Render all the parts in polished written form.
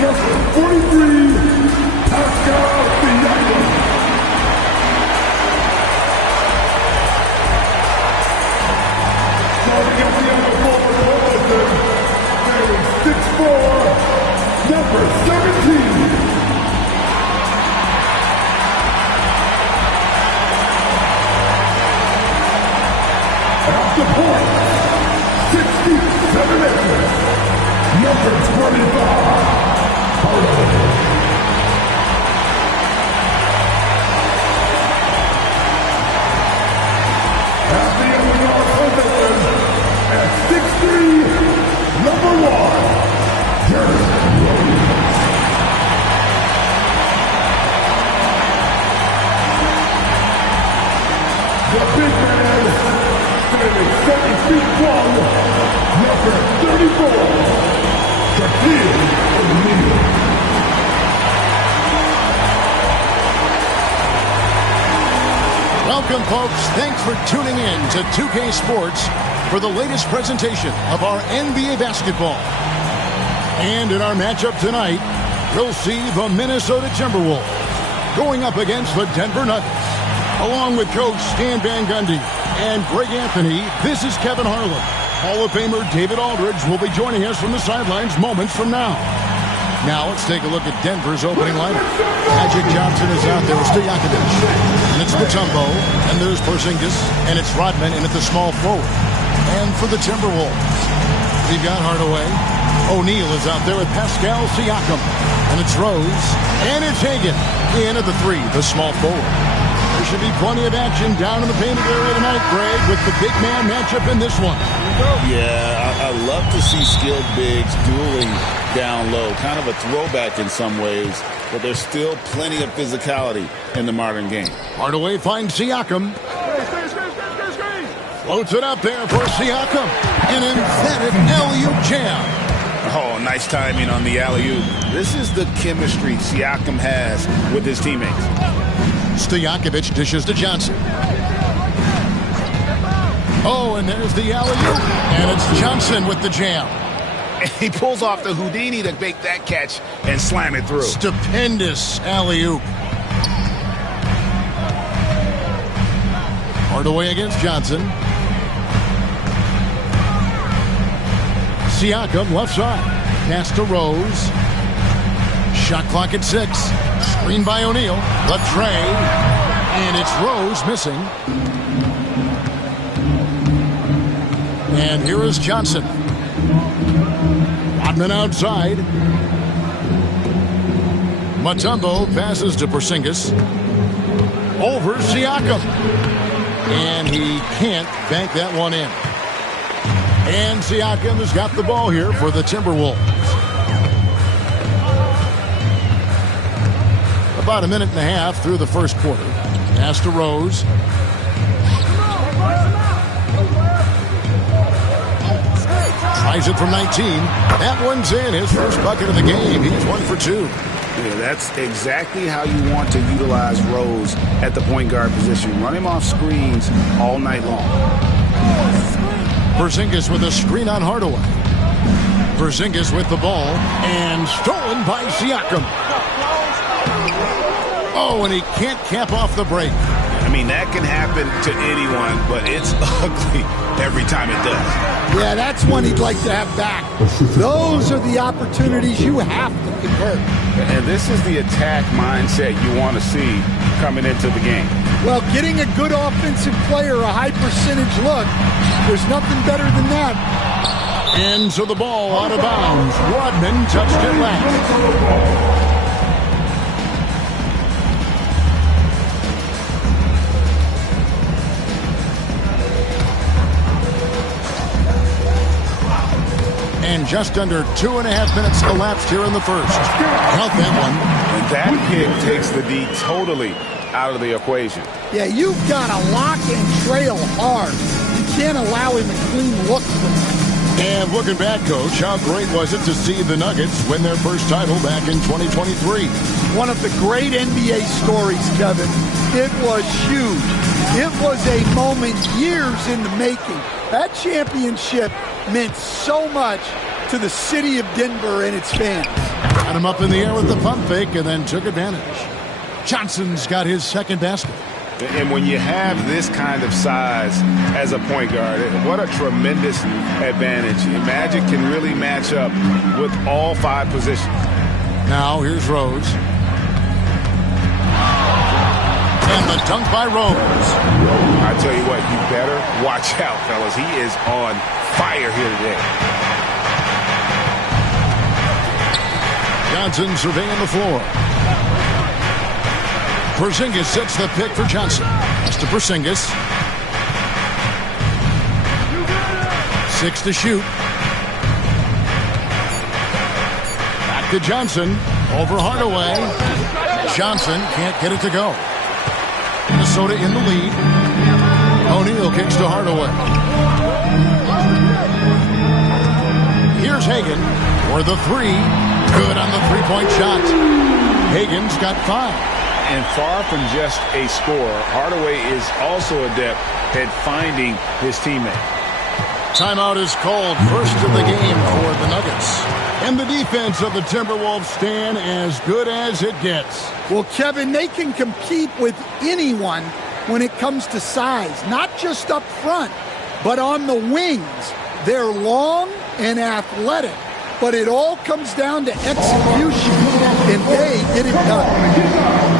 Number 43, Pascal Siakam. Starting at the other forward position, wearing 6'4", number 17. At the point, 67 inches, number 25. At the other guard position, at 6'3", number 1, Derrick Rose. The big man, standing 7 feet 1, number 34, Shaquille O'Neal. Welcome, folks. Thanks for tuning in to 2K Sports for the latest presentation of our NBA basketball. And in our matchup tonight, we'll see the Minnesota Timberwolves going up against the Denver Nuggets. Along with Coach Stan Van Gundy and Greg Anthony, this is Kevin Harlan. Hall of Famer David Aldridge will be joining us from the sidelines moments from now. Now let's take a look at Denver's opening lineup. Magic Johnson is out there with Stojakovic. And it's Mutombo. And there's Porzingis. And it's Rodman in at the small forward. And for the Timberwolves, we've got Hardaway. O'Neal is out there with Pascal Siakam. And it's Rose. And it's Hagan in at the 3, the small forward. There should be plenty of action down in the painted area tonight, Greg, with the big man matchup in this one. Yeah, I love to see skilled bigs dueling down low. Kind of a throwback in some ways, but there's still plenty of physicality in the modern game. Hardaway finds Siakam. Floats it up there for Siakam. An emphatic alley-oop jam. Oh, nice timing on the alley-oop. This is the chemistry Siakam has with his teammates. Stojakovic dishes to Johnson. Oh, and there's the alley-oop. And it's Johnson with the jam. And he pulls off the Houdini to make that catch and slam it through. Stupendous alley-oop. Hardaway against Johnson. Siakam left side. Pass to Rose. Shot clock at 6. Screen by O'Neal. Left tray. And it's Rose missing. And here is Johnson. Rodman outside. Mutombo passes to Porzingis. Over Siakam. And he can't bank that one in. And Siakam has got the ball here for the Timberwolves. About a minute and a half through the first quarter. Pass to Rose. Tries it from 19. That one's in. His first bucket of the game. He's 1 for 2. Yeah, that's exactly how you want to utilize Rose at the point guard position. Run him off screens all night long. Porzingis with a screen on Hardaway. Porzingis with the ball. And stolen by Siakam. Oh, and he can't cap off the break. I mean, that can happen to anyone, but it's ugly every time it does. Yeah, that's one he'd like to have back. Those are the opportunities you have to convert. And this is the attack mindset you want to see coming into the game. Well, getting a good offensive player a high percentage look, there's nothing better than that. And so the ball out of bounds. Rodman touched it last. And just under 2.5 minutes elapsed here in the first. Count that one. And that kick takes the D totally out of the equation. Yeah, you've got to lock and trail hard. You can't allow him a clean look from that. And looking back, Coach, how great was it to see the Nuggets win their first title back in 2023? One of the great NBA stories, Kevin. It was huge. It was a moment years in the making. That championship meant so much to the city of Denver and its fans. Got him up in the air with the pump fake and then took advantage. Johnson's got his second basket. And when you have this kind of size as a point guard, what a tremendous advantage. Magic can really match up with all 5 positions. Now here's Rose. And the dunk by Rose. I tell you what, you better watch out, fellas. He is on fire here today. Johnson surveying the floor. Porzingis sets the pick for Johnson. That's to Porzingis. 6 to shoot. Back to Johnson. Over Hardaway. Johnson can't get it to go. Minnesota in the lead. O'Neal kicks to Hardaway. Here's Hagan for the 3. Good on the three-point shot. Hagan's got 5. And far from just a scorer, Hardaway is also adept at finding his teammate. Timeout is called. First of the game for the Nuggets. And the defense of the Timberwolves stand as good as it gets. Well, Kevin, they can compete with anyone when it comes to size, not just up front, but on the wings. They're long and athletic, but it all comes down to execution, and they get it done.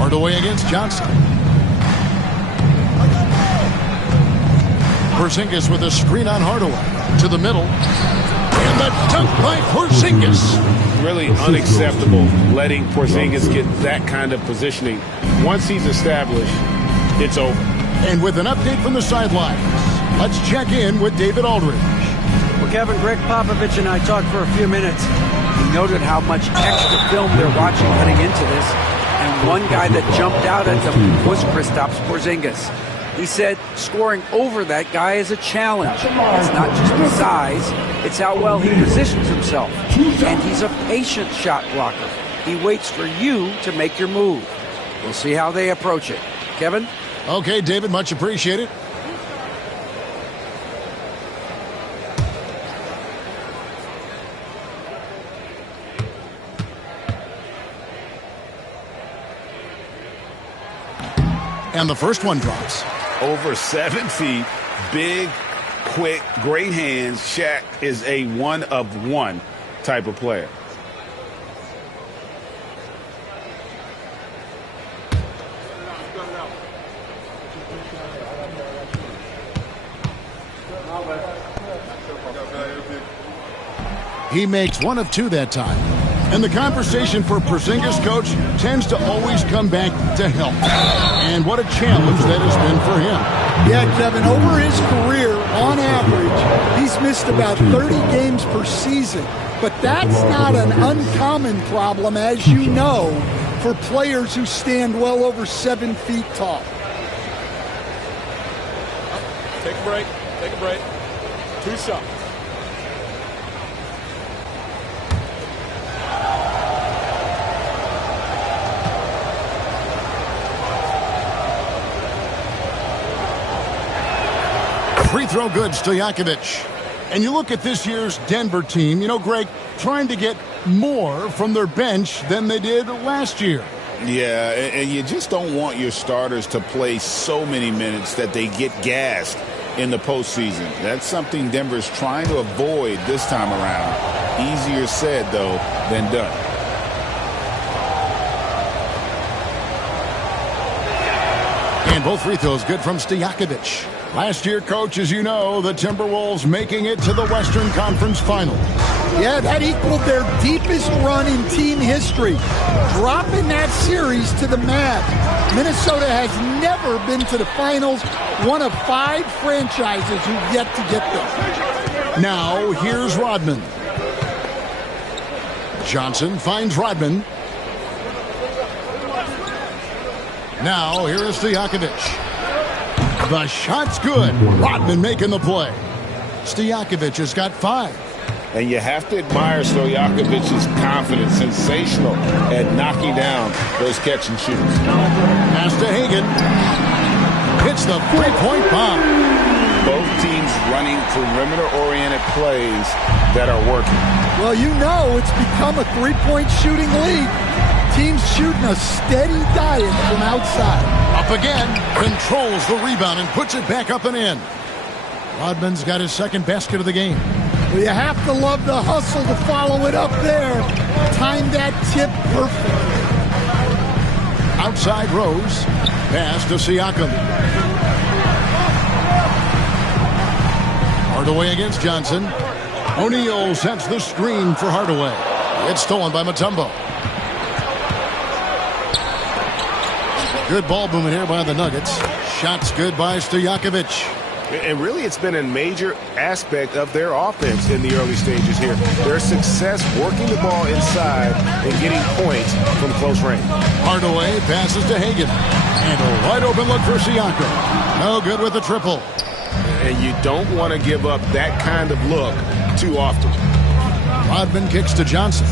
Hardaway against Johnson. Porzingis with a screen on Hardaway. To the middle. And the dunk by Porzingis. Really unacceptable letting Porzingis get that kind of positioning. Once he's established, it's over. And with an update from the sidelines, let's check in with David Aldridge. Well, Kevin, Greg Popovich and I talked for a few minutes. He noted how much extra film they're watching heading into this. And one guy that jumped out at them was Kristaps Porzingis. He said scoring over that guy is a challenge. It's not just the size, it's how well he positions himself. And he's a patient shot blocker. He waits for you to make your move. We'll see how they approach it. Kevin? Okay, David, much appreciated. And the first one drops. Over 7 feet, big, quick, great hands. Shaq is a one-of-one type of player. He makes 1 of 2 that time. And the conversation for Porzingis, coach, tends to always come back to help. And what a challenge that has been for him. Yeah, Kevin, over his career, on average, he's missed about 30 games per season. But that's not an uncommon problem, as you know, for players who stand well over 7 feet tall. Take a break. Take a break. 2 shots. Free throw good, Stojakovic. And you look at this year's Denver team, you know, Greg, trying to get more from their bench than they did last year. Yeah, and you just don't want your starters to play so many minutes that they get gassed in the postseason. That's something Denver's trying to avoid this time around. Easier said, though, than done. And both free throws good from Stojakovic. Last year, Coach, as you know, the Timberwolves making it to the Western Conference Finals. Yeah, that equaled their deepest run in team history, dropping that series to the Mavs. Minnesota has never been to the finals, one of 5 franchises who've yet to get there. Now, here's Rodman. Johnson finds Rodman. Now, here is Stojakovic. The shot's good. Rodman making the play. Stojakovic has got 5. And you have to admire Stojakovic's confidence. Sensational at knocking down those catch and shoots. Pass to Hagan. Hits the 3-point bomb. Both teams running perimeter-oriented plays that are working. Well, you know it's become a 3-point shooting league. Teams shooting a steady diet from outside. Up again, controls the rebound and puts it back up and in. Rodman's got his 2nd basket of the game. Well, you have to love the hustle to follow it up there. Timed that tip perfectly. Outside Rose. Pass to Siakam. Hardaway against Johnson. O'Neal sets the screen for Hardaway. It's stolen by Mutombo. Good ball movement here by the Nuggets. Shots good by Stojakovic. And really, it's been a major aspect of their offense in the early stages here. Their success working the ball inside and getting points from close range. Hardaway passes to Hagan. And a wide open look for Siakam. No good with the triple. And you don't want to give up that kind of look too often. Rodman kicks to Johnson.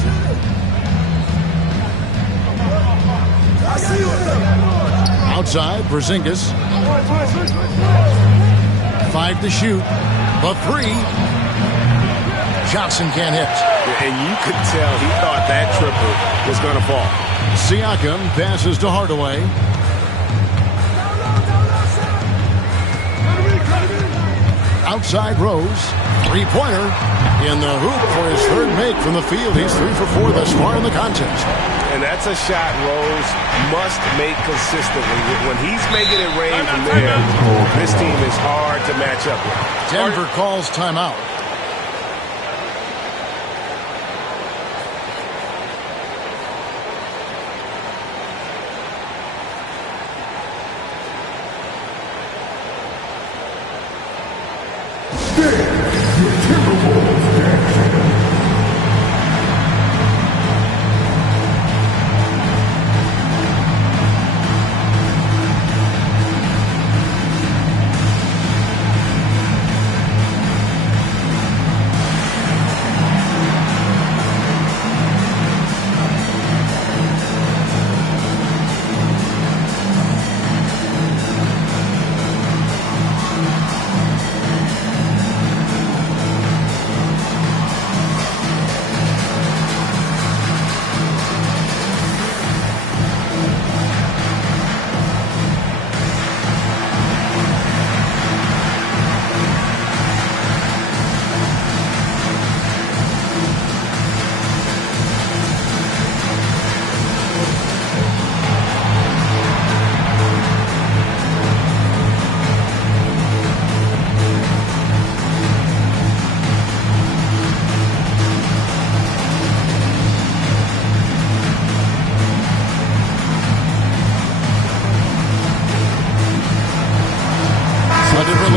Outside, Porzingis. 5 to shoot. The 3. Johnson can't hit. And you could tell he thought that triple was going to fall. Siakam passes to Hardaway. Outside Rose. 3-pointer in the hoop for his 3rd make from the field. He's 3 for 4 thus far in the contest. And that's a shot Rose must make consistently. When he's making it rain from there, this team is hard to match up with. Denver calls timeout.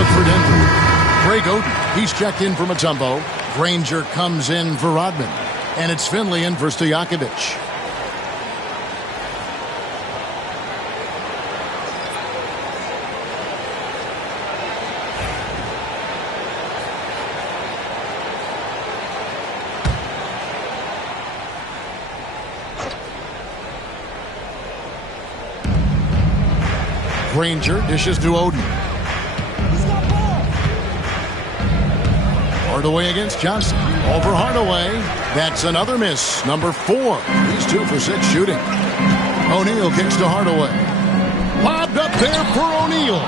For Denver. Greg Oden, he's checked in for Mutombo. Granger comes in for Rodman. And it's Finley in for Stojakovic. Granger dishes to Oden. Hardaway against Johnson. Over Hardaway. That's another miss. Number 4. He's 2 for 6 shooting. O'Neal kicks to Hardaway. Lobbed up there for O'Neal.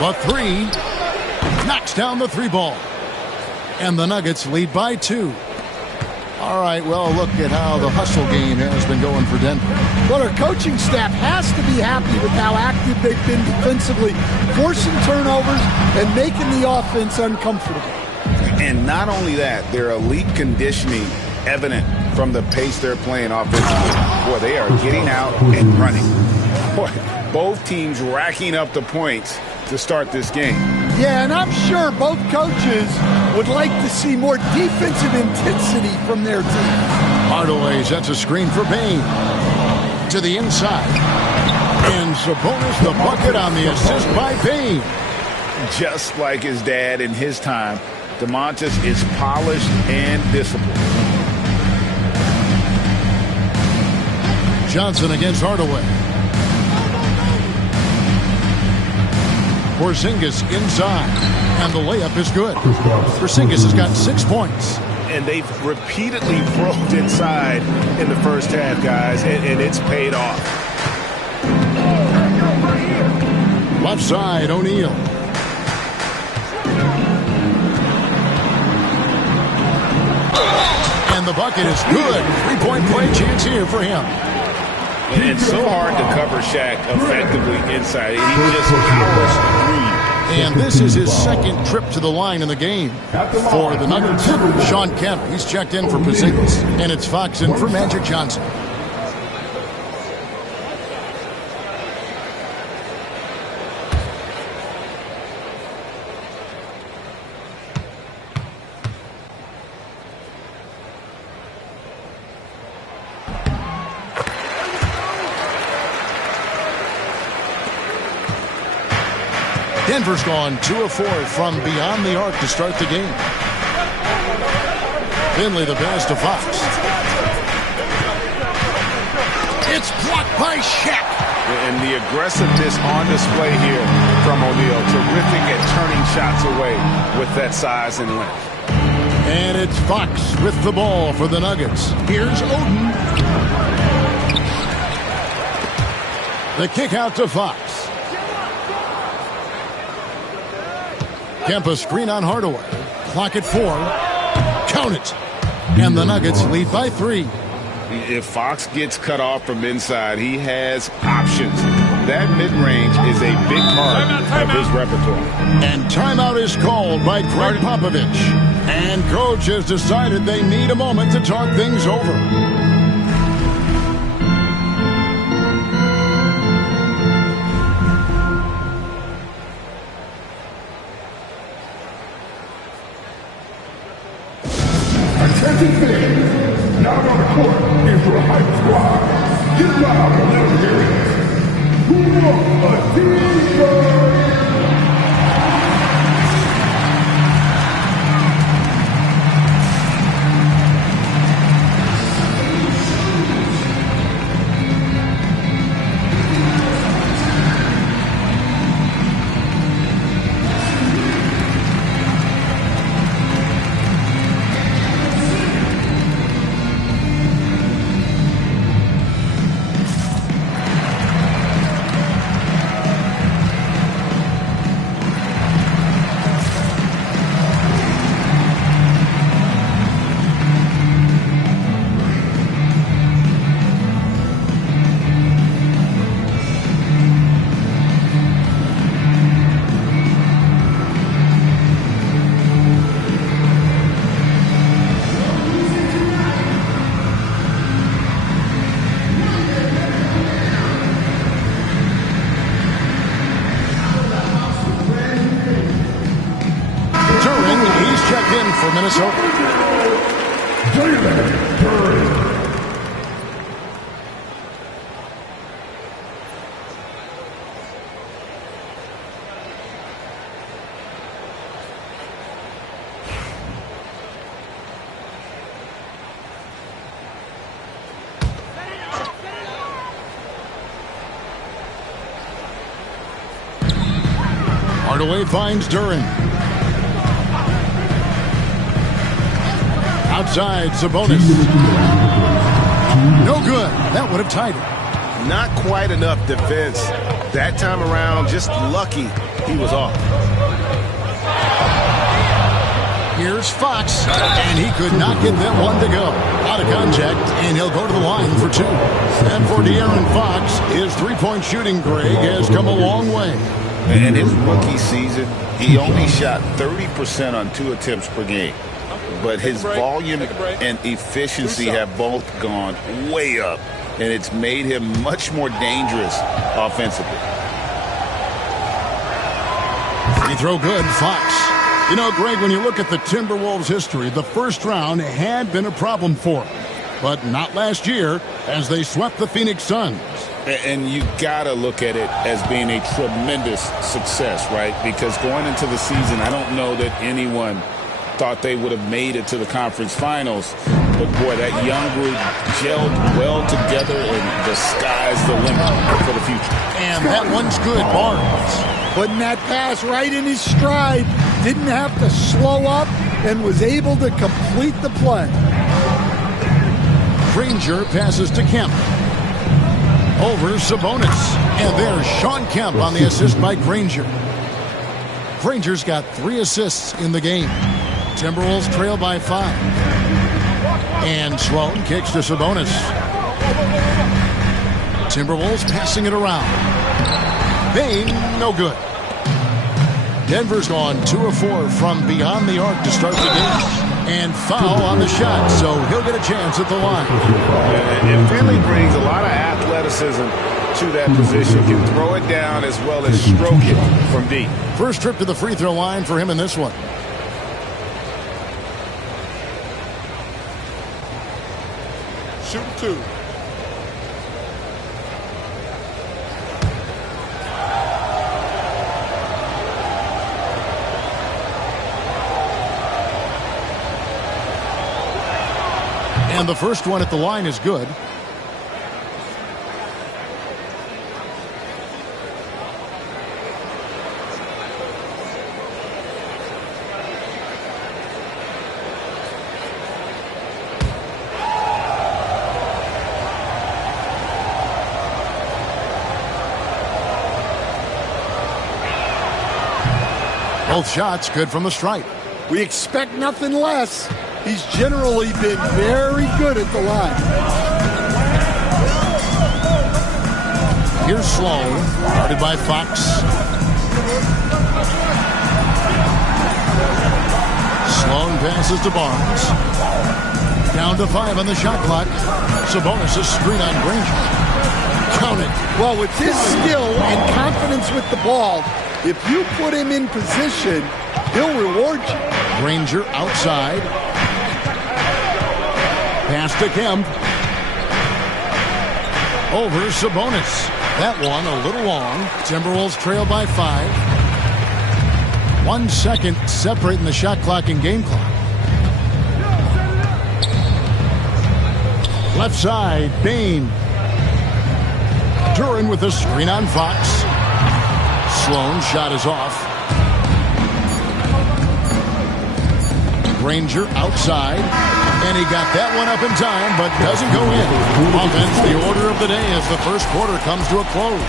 The 3. Knocks down the 3 ball. And the Nuggets lead by 2. All right, well, look at how the hustle game has been going for Denver. Well, our coaching staff has to be happy with how active they've been defensively, forcing turnovers and making the offense uncomfortable. And not only that, their elite conditioning evident from the pace they're playing offensively. Boy, they are getting out and running. Boy, both teams racking up the points to start this game. Yeah, and I'm sure both coaches would like to see more defensive intensity from their team. Hardaway sets a screen for Payne. To the inside. And Sabonis the bucket on the assist by Payne. Just like his dad in his time, DeMontis is polished and disciplined. Johnson against Hardaway. Porzingis inside, and the layup is good. Porzingis has got 6 points. And they've repeatedly broke inside in the first half, guys, and it's paid off. Left side, O'Neal. And the bucket is good. 3-point play chance here for him. And it's so hard to cover Shaq effectively inside. He just powers through you. And this is his second trip to the line in the game for the Nuggets. Sean Kemp, he's checked in for Porzingis. And it's Fox in for Magic Johnson. Denver's gone 2 of 4 from beyond the arc to start the game. Finley the pass to Fox. It's blocked by Shaq. And the aggressiveness on display here from O'Neal. Terrific at turning shots away with that size and length. And it's Fox with the ball for the Nuggets. Here's Oden. The kick out to Fox. Kemp a screen on Hardaway. Clock at 4. Count it. And the Nuggets lead by 3. If Fox gets cut off from inside, he has options. That mid-range is a big part of his repertoire. And timeout is called by Greg Popovich. And coach has decided they need a moment to talk things over. Attention fans, now on the court is your hype squad. Get loud and let them hear it. Who wants a team? Check in for Minnesota. Hardaway finds Duran. Outside, Sabonis. No good. That would have tied it. Not quite enough defense that time around. Just lucky he was off. Here's Fox, and he could not get that one to go. Out of contact, and he'll go to the line for two. And for De'Aaron Fox, his three-point shooting, Greg, has come a long way. In his rookie season, he only shot 30% on 2 attempts per game. But his volume and efficiency have both gone way up, and it's made him much more dangerous offensively. Free throw good, Fox. You know, Greg, when you look at the Timberwolves' history, the first round had been a problem for them. But not last year, as they swept the Phoenix Suns. And you got to look at it as being a tremendous success, right? Because going into the season, I don't know that anyone thought they would have made it to the conference finals. But, boy, that young group gelled well together, and the sky's the limit for the future. And that one's good, Barnes. Putting that pass right in his stride. Didn't have to slow up and was able to complete the play. Granger passes to Kemp. Over Sabonis. And there's Sean Kemp on the assist by Granger. Granger's got 3 assists in the game. Timberwolves trail by 5. And Sloan kicks to Sabonis. Timberwolves passing it around. Bain, no good. Denver's gone 2 of 4 from beyond the arc to start the game. And foul on the shot, so he'll get a chance at the line. And Finley brings a lot of athleticism to that position. Can throw it down as well as stroke it from deep. First trip to the free throw line for him in this one. Shoot 2. And the first one at the line is good. Both shots good from the stripe. We expect nothing less. He's generally been very good at the line. Here's Sloan, guarded by Fox. Sloan passes to Barnes. Down to 5 on the shot clock. Sabonis' screen on Granger. Count it. Well, with his skill and confidence with the ball, if you put him in position, he'll reward you. Granger outside. Pass to Kemp. Over Sabonis. That one a little long. Timberwolves trail by 5. 1 second separating the shot clock and game clock. Left side, Bain. Duran with a screen on Fox. Sloan shot is off. Granger outside. And he got that one up in time, but doesn't go in. Offense, the order of the day as the first quarter comes to a close.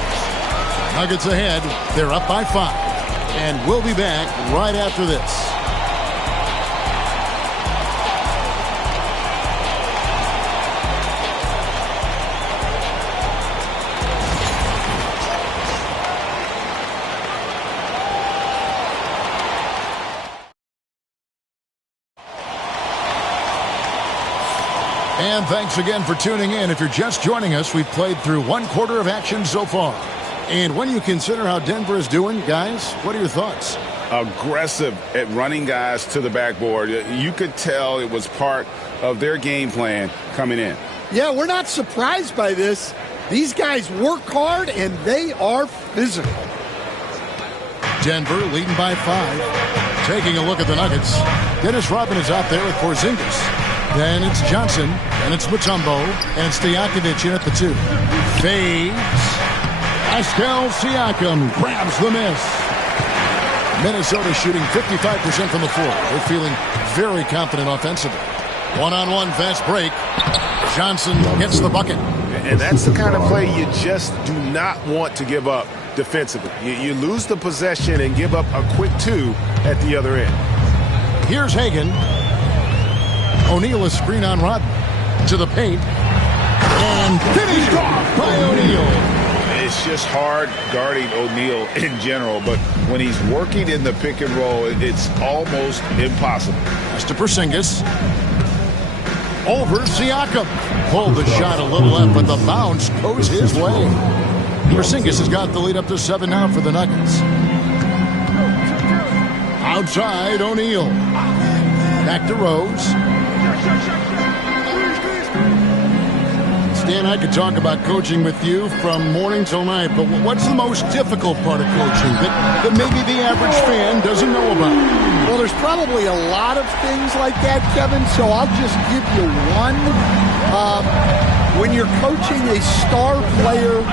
Nuggets ahead. They're up by 5. And we'll be back right after this. And thanks again for tuning in. If you're just joining us, we've played through 1 quarter of action so far. And when you consider how Denver is doing, guys, what are your thoughts? Aggressive at running guys to the backboard. You could tell it was part of their game plan coming in. Yeah, we're not surprised by this. These guys work hard, and they are physical. Denver leading by 5. Taking a look at the Nuggets. Dennis Rodman is out there with Porzingis. Then it's Johnson, and it's Mutombo, and it's Stojakovic in at the 2. Fades. Pascal Siakam grabs the miss. Minnesota shooting 55% from the floor. They're feeling very confident offensively. One-on-one fast break. Johnson hits the bucket. And that's the kind of play you just do not want to give up defensively. You lose the possession and give up a quick two at the other end. Here's Hagan. O'Neal a screen on Rodman. To the paint. And finished off by O'Neal. It's just hard guarding O'Neal in general, but when he's working in the pick and roll, it's almost impossible. That's to Porzingis. Over Siakam. Pulled the shot a little left, but the bounce goes his way. Porzingis has got the lead up to 7 now for the Nuggets. Outside, O'Neal. Back to Rose. Stan, I could talk about coaching with you from morning till night, but what's the most difficult part of coaching that maybe the average fan doesn't know about? Well, there's probably a lot of things like that, Kevin, so I'll just give you one. When you're coaching a star player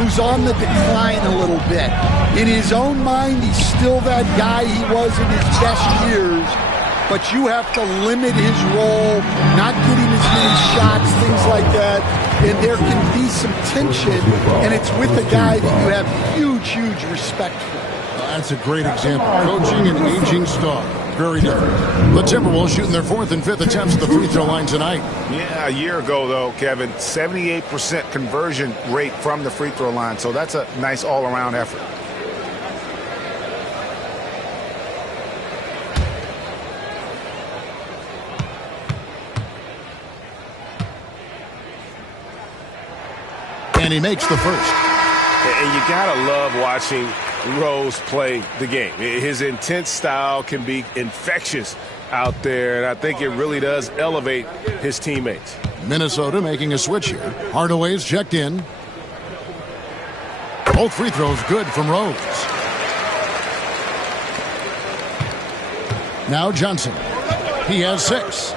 who's on the decline a little bit, in his own mind, he's still that guy he was in his best years, but you have to limit his role, not get him as many shots, things like that. And there can be some tension, and it's with a guy that you have huge, huge respect for. That's a great example. Coaching an aging star. Very different. The Timberwolves shooting their 4th and 5th attempts at the free throw line tonight. Yeah, a year ago, though, Kevin, 78% conversion rate from the free throw line. So that's a nice all-around effort. And he makes the first. And you gotta love watching Rose play the game. His intense style can be infectious out there, and I think it really does elevate his teammates. Minnesota making a switch here. Hardaway's checked in. Both free throws good from Rose. Now Johnson. He has 6.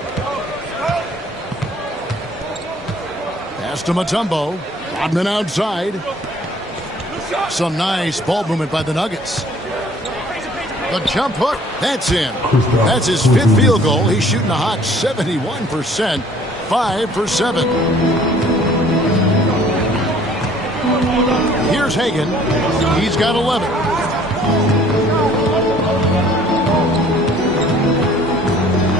Pass to Mutombo. Rodman outside. Some nice ball movement by the Nuggets. The jump hook. That's in. That's his 5th field goal. He's shooting a hot 71%. 5 for 7. Here's Hagan. He's got 11.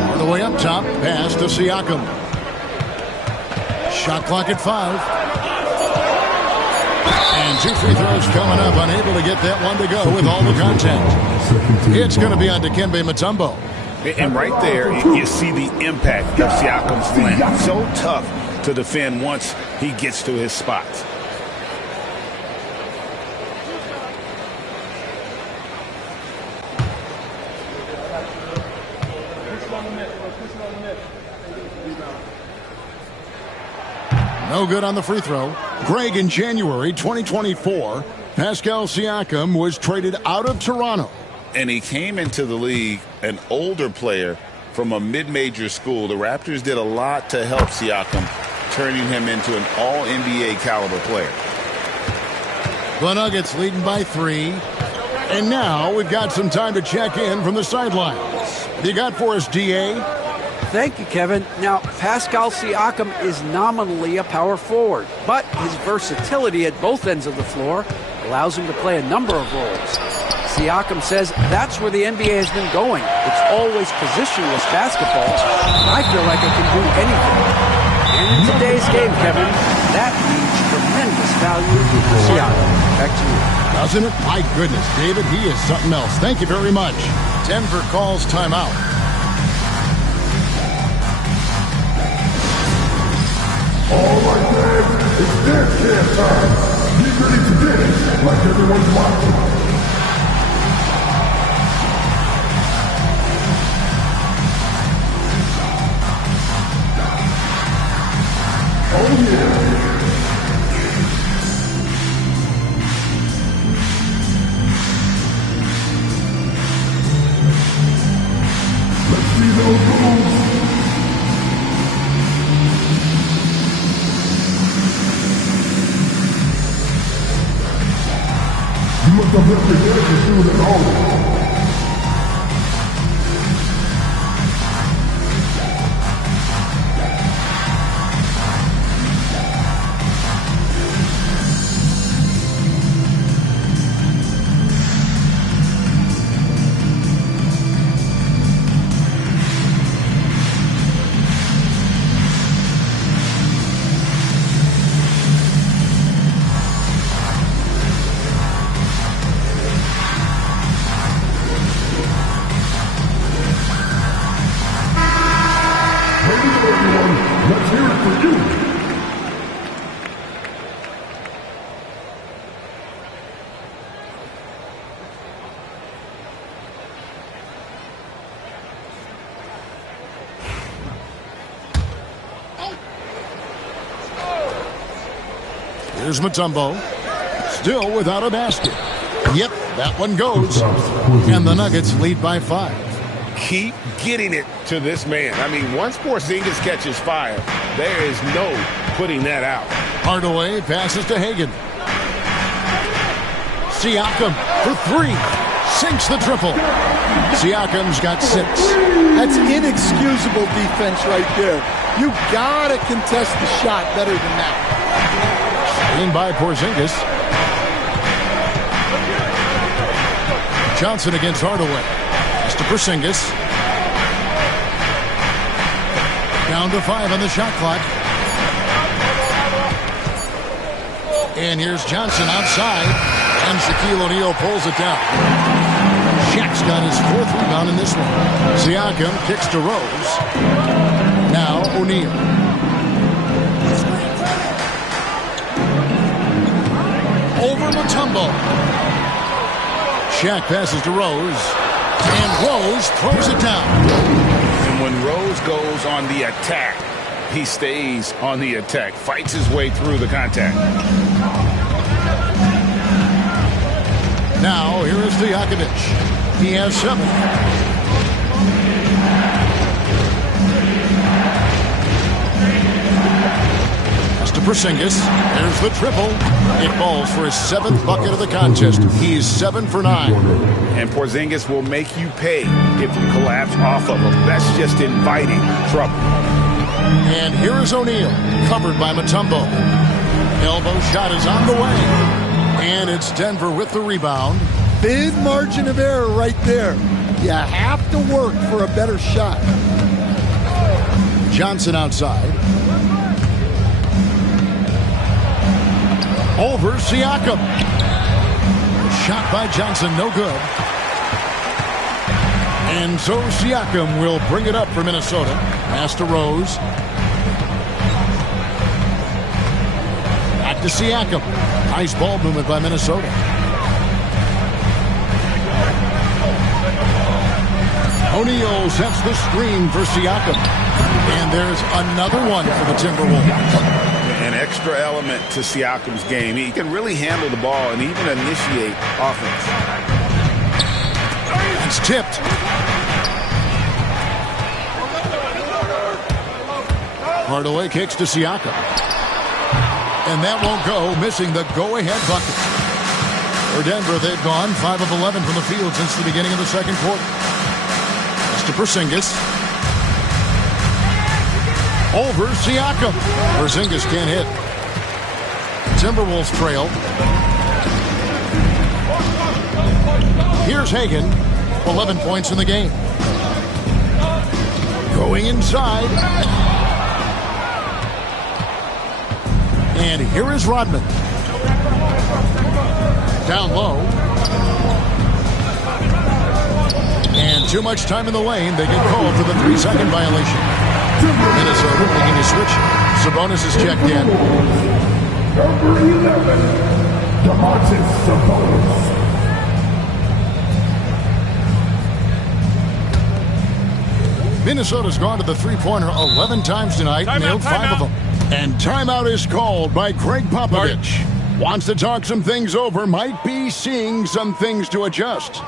All the way up top. Pass to Siakam. Shot clock at 5. And 2 free throws coming up. Unable to get that one to go with all the contact. It's going to be on Dikembe Mutombo. And right there, you see the impact of Siakam's plan. So tough to defend once he gets to his spots. No good on the free throw. Greg, in January 2024, Pascal Siakam was traded out of Toronto. And he came into the league an older player from a mid-major school. The Raptors did a lot to help Siakam, turning him into an all-NBA caliber player. The Nuggets leading by 3. And now we've got some time to check in from the sidelines. What do you got for us, D.A.? Thank you, Kevin. Now, Pascal Siakam is nominally a power forward, but his versatility at both ends of the floor allows him to play a number of roles. Siakam says that's where the NBA has been going. It's always positionless basketball. I feel like I can do anything. And in today's game, Kevin, that means tremendous value for Siakam. Back to you. Doesn't it? My goodness, David, he is something else. Thank you very much. Denver calls timeout. All right, fans, it's dance camp time. Get ready to dance like everyone's watching. Oh yeah. Let's see those moves. You must have left your dance as soon as always. Let's hear it for you. Here's Mutombo. Still without a basket. Yep, that one goes. And the Nuggets lead by 5. Keep getting it to this man. I mean, once Porzingis catches fire, there is no putting that out. Hardaway passes to Hagan. Siakam for 3. Sinks the triple. Siakam's got 6. That's inexcusable defense right there. You gotta contest the shot better than that. In by Porzingis. Johnson against Hardaway. Pass to Porzingis. Down to 5 on the shot clock. And here's Johnson outside. And Shaquille O'Neal pulls it down. Shaq's got his 4th rebound in this one. Siakam kicks to Rose. Now O'Neal. Over Mutombo. Shaq passes to Rose. And Rose throws it down. And when Rose goes on the attack, he stays on the attack. Fights his way through the contact. Now, here is Stojakovic. He has 7. Pass to Porzingis. There's the triple. It falls for his 7th bucket of the contest. He's 7 for 9. And Porzingis will make you pay if you collapse off of him. That's just inviting trouble. And here is O'Neal, covered by Mutombo. Elbow shot is on the way. And it's Denver with the rebound. Big margin of error right there. You have to work for a better shot. Johnson outside. Over Siakam. Shot by Johnson, no good. And so Siakam will bring it up for Minnesota. Pass to Rose. Back to Siakam. Nice ball movement by Minnesota. O'Neal sets the screen for Siakam. And there's another one for the Timberwolves. An extra element to Siakam's game. He can really handle the ball and even initiate offense. It's tipped. Hardaway kicks to Siakam. And that won't go, missing the go-ahead bucket. For Denver, they've gone 5 of 11 from the field since the beginning of the second quarter. That's to Porzingis. Over Siakam. Porzingis can't hit. Timberwolves trail. Here's Hagan. 11 points in the game. Going inside. And here is Rodman. Down low. And too much time in the lane. They get called for the 3-second violation. Minnesota making a switch. Sabonis is checked in. Number 11, Sabonis. Minnesota's gone to the three-pointer 11 times tonight, nailed 5 of them. And timeout is called by Greg Popovich. Wants to talk some things over, might be seeing some things to adjust.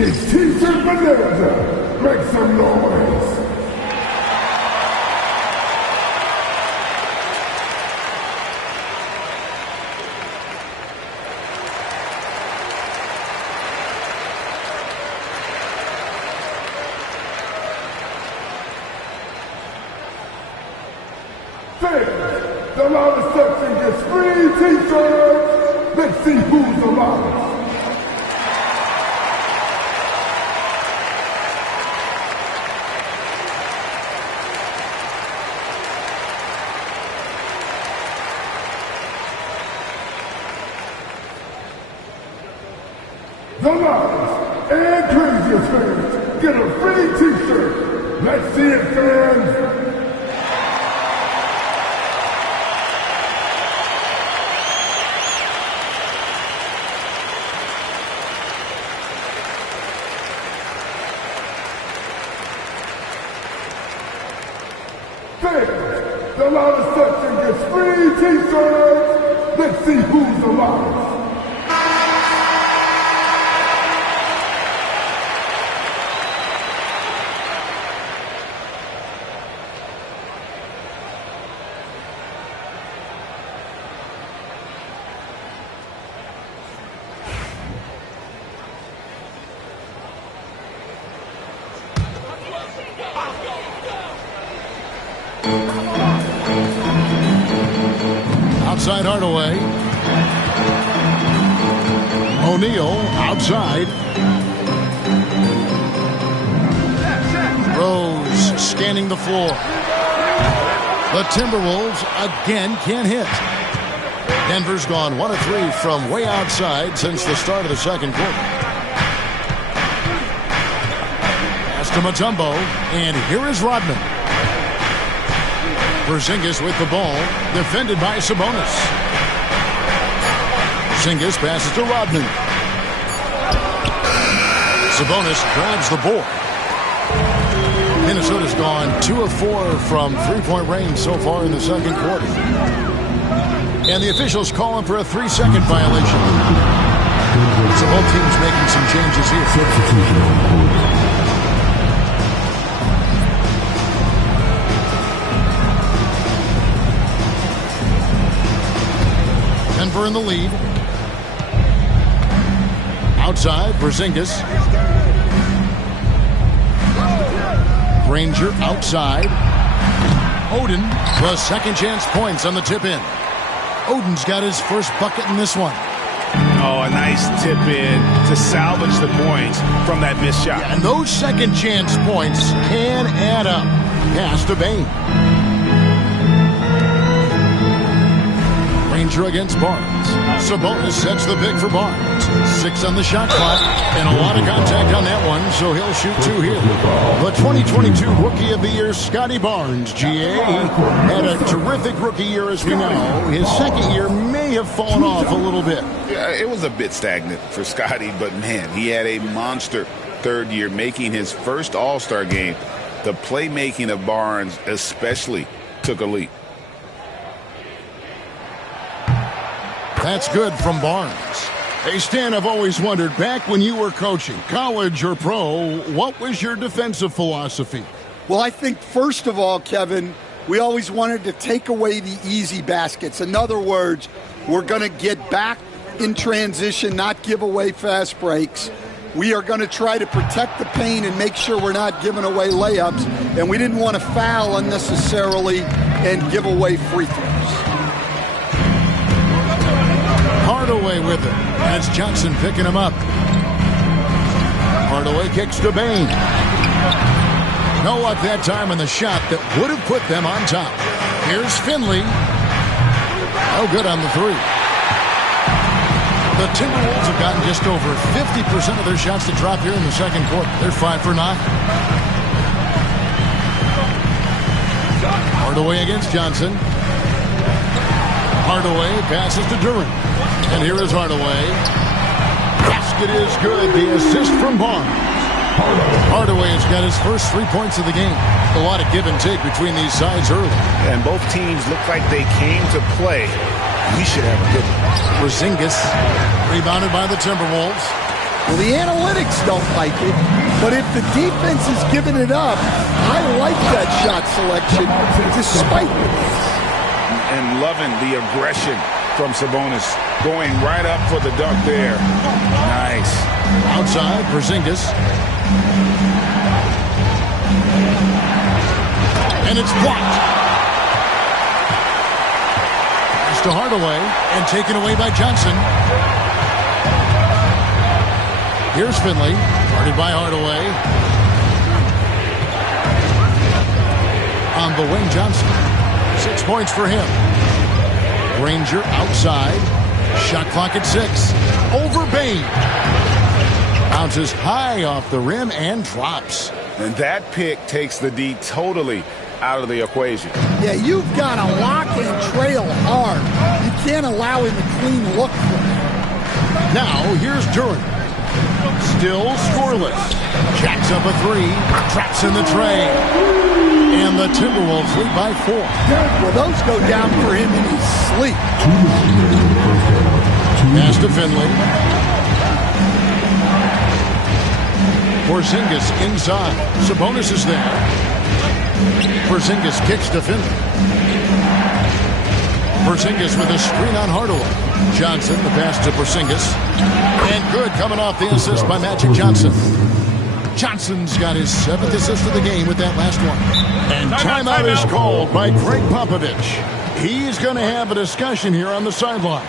It's T-shirt bonanza. Make some noise. Fans, the loudest section gets free T-shirts. Let's see who's the loudest. the loudest, and craziest fans get a free t-shirt. Let's see it, fans. Fans, the loudest section gets free t-shirts. Let's see who's the loudest. Outside Hardaway. O'Neal outside. Rose scanning the floor. The Timberwolves again can't hit. Denver's gone 1 of 3 from way outside since the start of the second quarter. Pass to Mutombo, and here is Rodman. Porzingis with the ball, defended by Sabonis. Porzingis passes to Rodman. Sabonis grabs the board. Minnesota's gone 2 of 4 from three-point range so far in the second quarter. And the officials calling for a 3-second violation. So both teams making some changes here. Substitution on court. Denver in the lead. Outside, Porzingis. Granger outside. Oden, the second chance points on the tip-in. Oden's got his first bucket in this one. Oh, a nice tip-in to salvage the points from that missed shot. And those second chance points can add up. Pass to Bane. Granger against Barnes. Sabonis sets the pick for Barnes. 6 on the shot clock, and a lot of contact on that one, so he'll shoot 2 here. The 2022 Rookie of the Year, Scotty Barnes, GA, had a terrific rookie year, as we know. His second year may have fallen off a little bit. Yeah, it was a bit stagnant for Scotty, but man, he had a monster third year, making his first All-Star game. The playmaking of Barnes especially took a leap. That's good from Barnes. Hey, Stan, I've always wondered, back when you were coaching, college or pro, what was your defensive philosophy? Well, I think, first of all, Kevin, we always wanted to take away the easy baskets. In other words, we're going to get back in transition, not give away fast breaks. We are going to try to protect the paint and make sure we're not giving away layups. And we didn't want to foul unnecessarily and give away free throws. Hardaway with it. And it's Johnson picking him up. Hardaway kicks to Bane. No luck that time on the shot that would have put them on top. Here's Finley. Oh, good on the 3. The Timberwolves have gotten just over 50% of their shots to drop here in the second quarter. They're 5 for 9. Hardaway against Johnson. Hardaway passes to Durant. And here is Hardaway. Basket is good. The assist from Barnes. Hardaway has got his first 3 points of the game. A lot of give and take between these sides early. And both teams look like they came to play. We should have a good one. Porzingis rebounded by the Timberwolves. Well, the analytics don't like it, but if the defense is giving it up, I like that shot selection despite this. And loving the aggression from Sabonis, going right up for the dunk there. Nice. Outside, Porzingis. And it's blocked. Pass to Hardaway, and taken away by Johnson. Here's Finley, guarded by Hardaway. On the wing, Johnson. 6 points for him. Granger outside. Shot clock at 6. Over Bane. Bounces high off the rim and drops. And that pick takes the D totally out of the equation. Yeah, you've got to lock and trail hard. You can't allow him a clean look for that. Now, here's Durant. Still scoreless. Jacks up a three. Traps in the tray. And the Timberwolves lead by 4. Well, those go down for him in his sleep. Pass to Finley. Porzingis inside. Sabonis is there. Porzingis kicks to Finley. Porzingis with a screen on Hardaway. Johnson, the pass to Porzingis. And good coming off the assist by Magic Johnson. Johnson's got his 7th assist of the game with that last one. And timeout is called by Greg Popovich. He's going to have a discussion here on the sideline.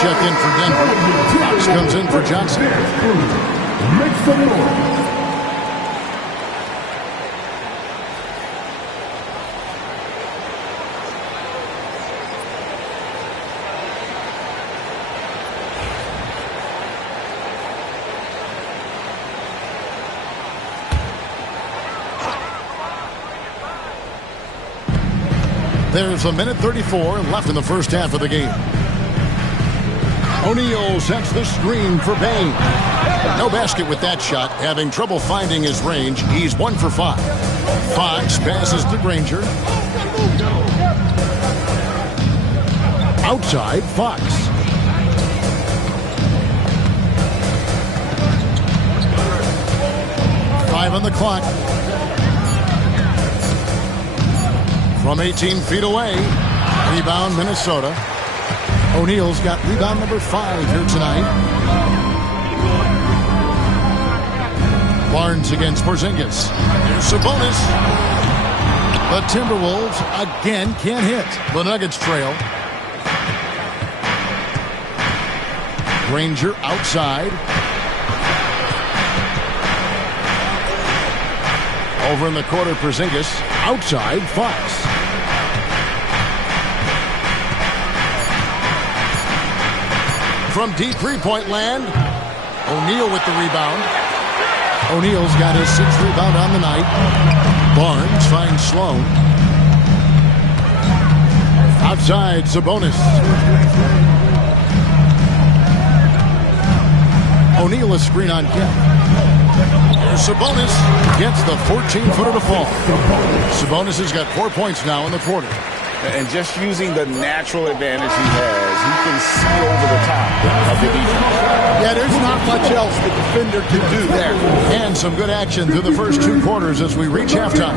Check in for Denver. Fox comes in for Johnson. Make some noise. There's a minute 34 left in the first half of the game. O'Neal sets the screen for Bain. No basket with that shot. Having trouble finding his range. He's 1 for 5. Fox passes to Granger. Outside, Fox. Five on the clock. From 18 feet away. Rebound, Minnesota. O'Neal's got rebound number 5 here tonight. Barnes against Porzingis. Here's Sabonis. The Timberwolves again can't hit. The Nuggets trail. Granger outside. Over in the corner, Porzingis. Outside, Fox. From deep three-point land, O'Neal with the rebound. O'Neal's got his 6th rebound on the night. Barnes finds Sloan. Outside, Sabonis. O'Neal a screen on Kemp. Here's Sabonis. Gets the 14-footer to fall. Sabonis has got 4 points now in the quarter. And just using the natural advantage he has, he can see over the top of the defense. Yeah, there's not much else the defender can do there. And some good action through the first 2 quarters as we reach halftime.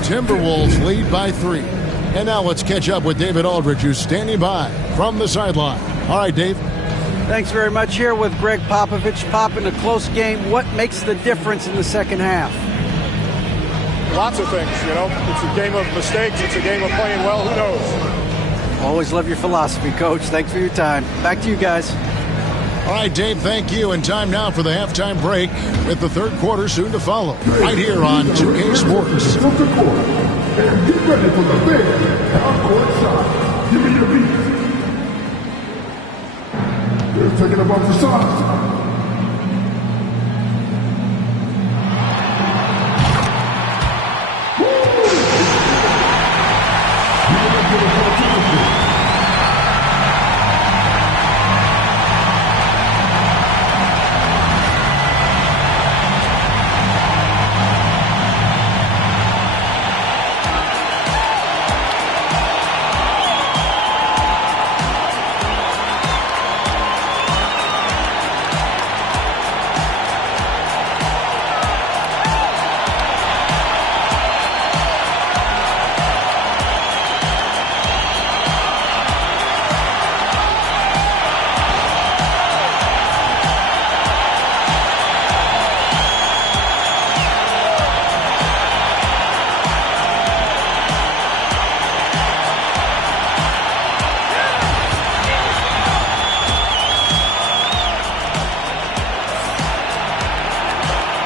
Timberwolves lead by 3. And now let's catch up with David Aldridge, who's standing by from the sideline. All right, Dave. Thanks very much. Here with Greg Popovich. Pop, in a close game, what makes the difference in the second half? Lots of things, you know. It's a game of mistakes. It's a game of playing well. Who knows? Always love your philosophy, Coach. Thanks for your time. Back to you guys. All right, Dave, thank you. And time now for the halftime break with the third quarter soon to follow. Right here on 2K Sports. And get ready for the big half-court shot. Give me your beat. They're taking a bunch of shots.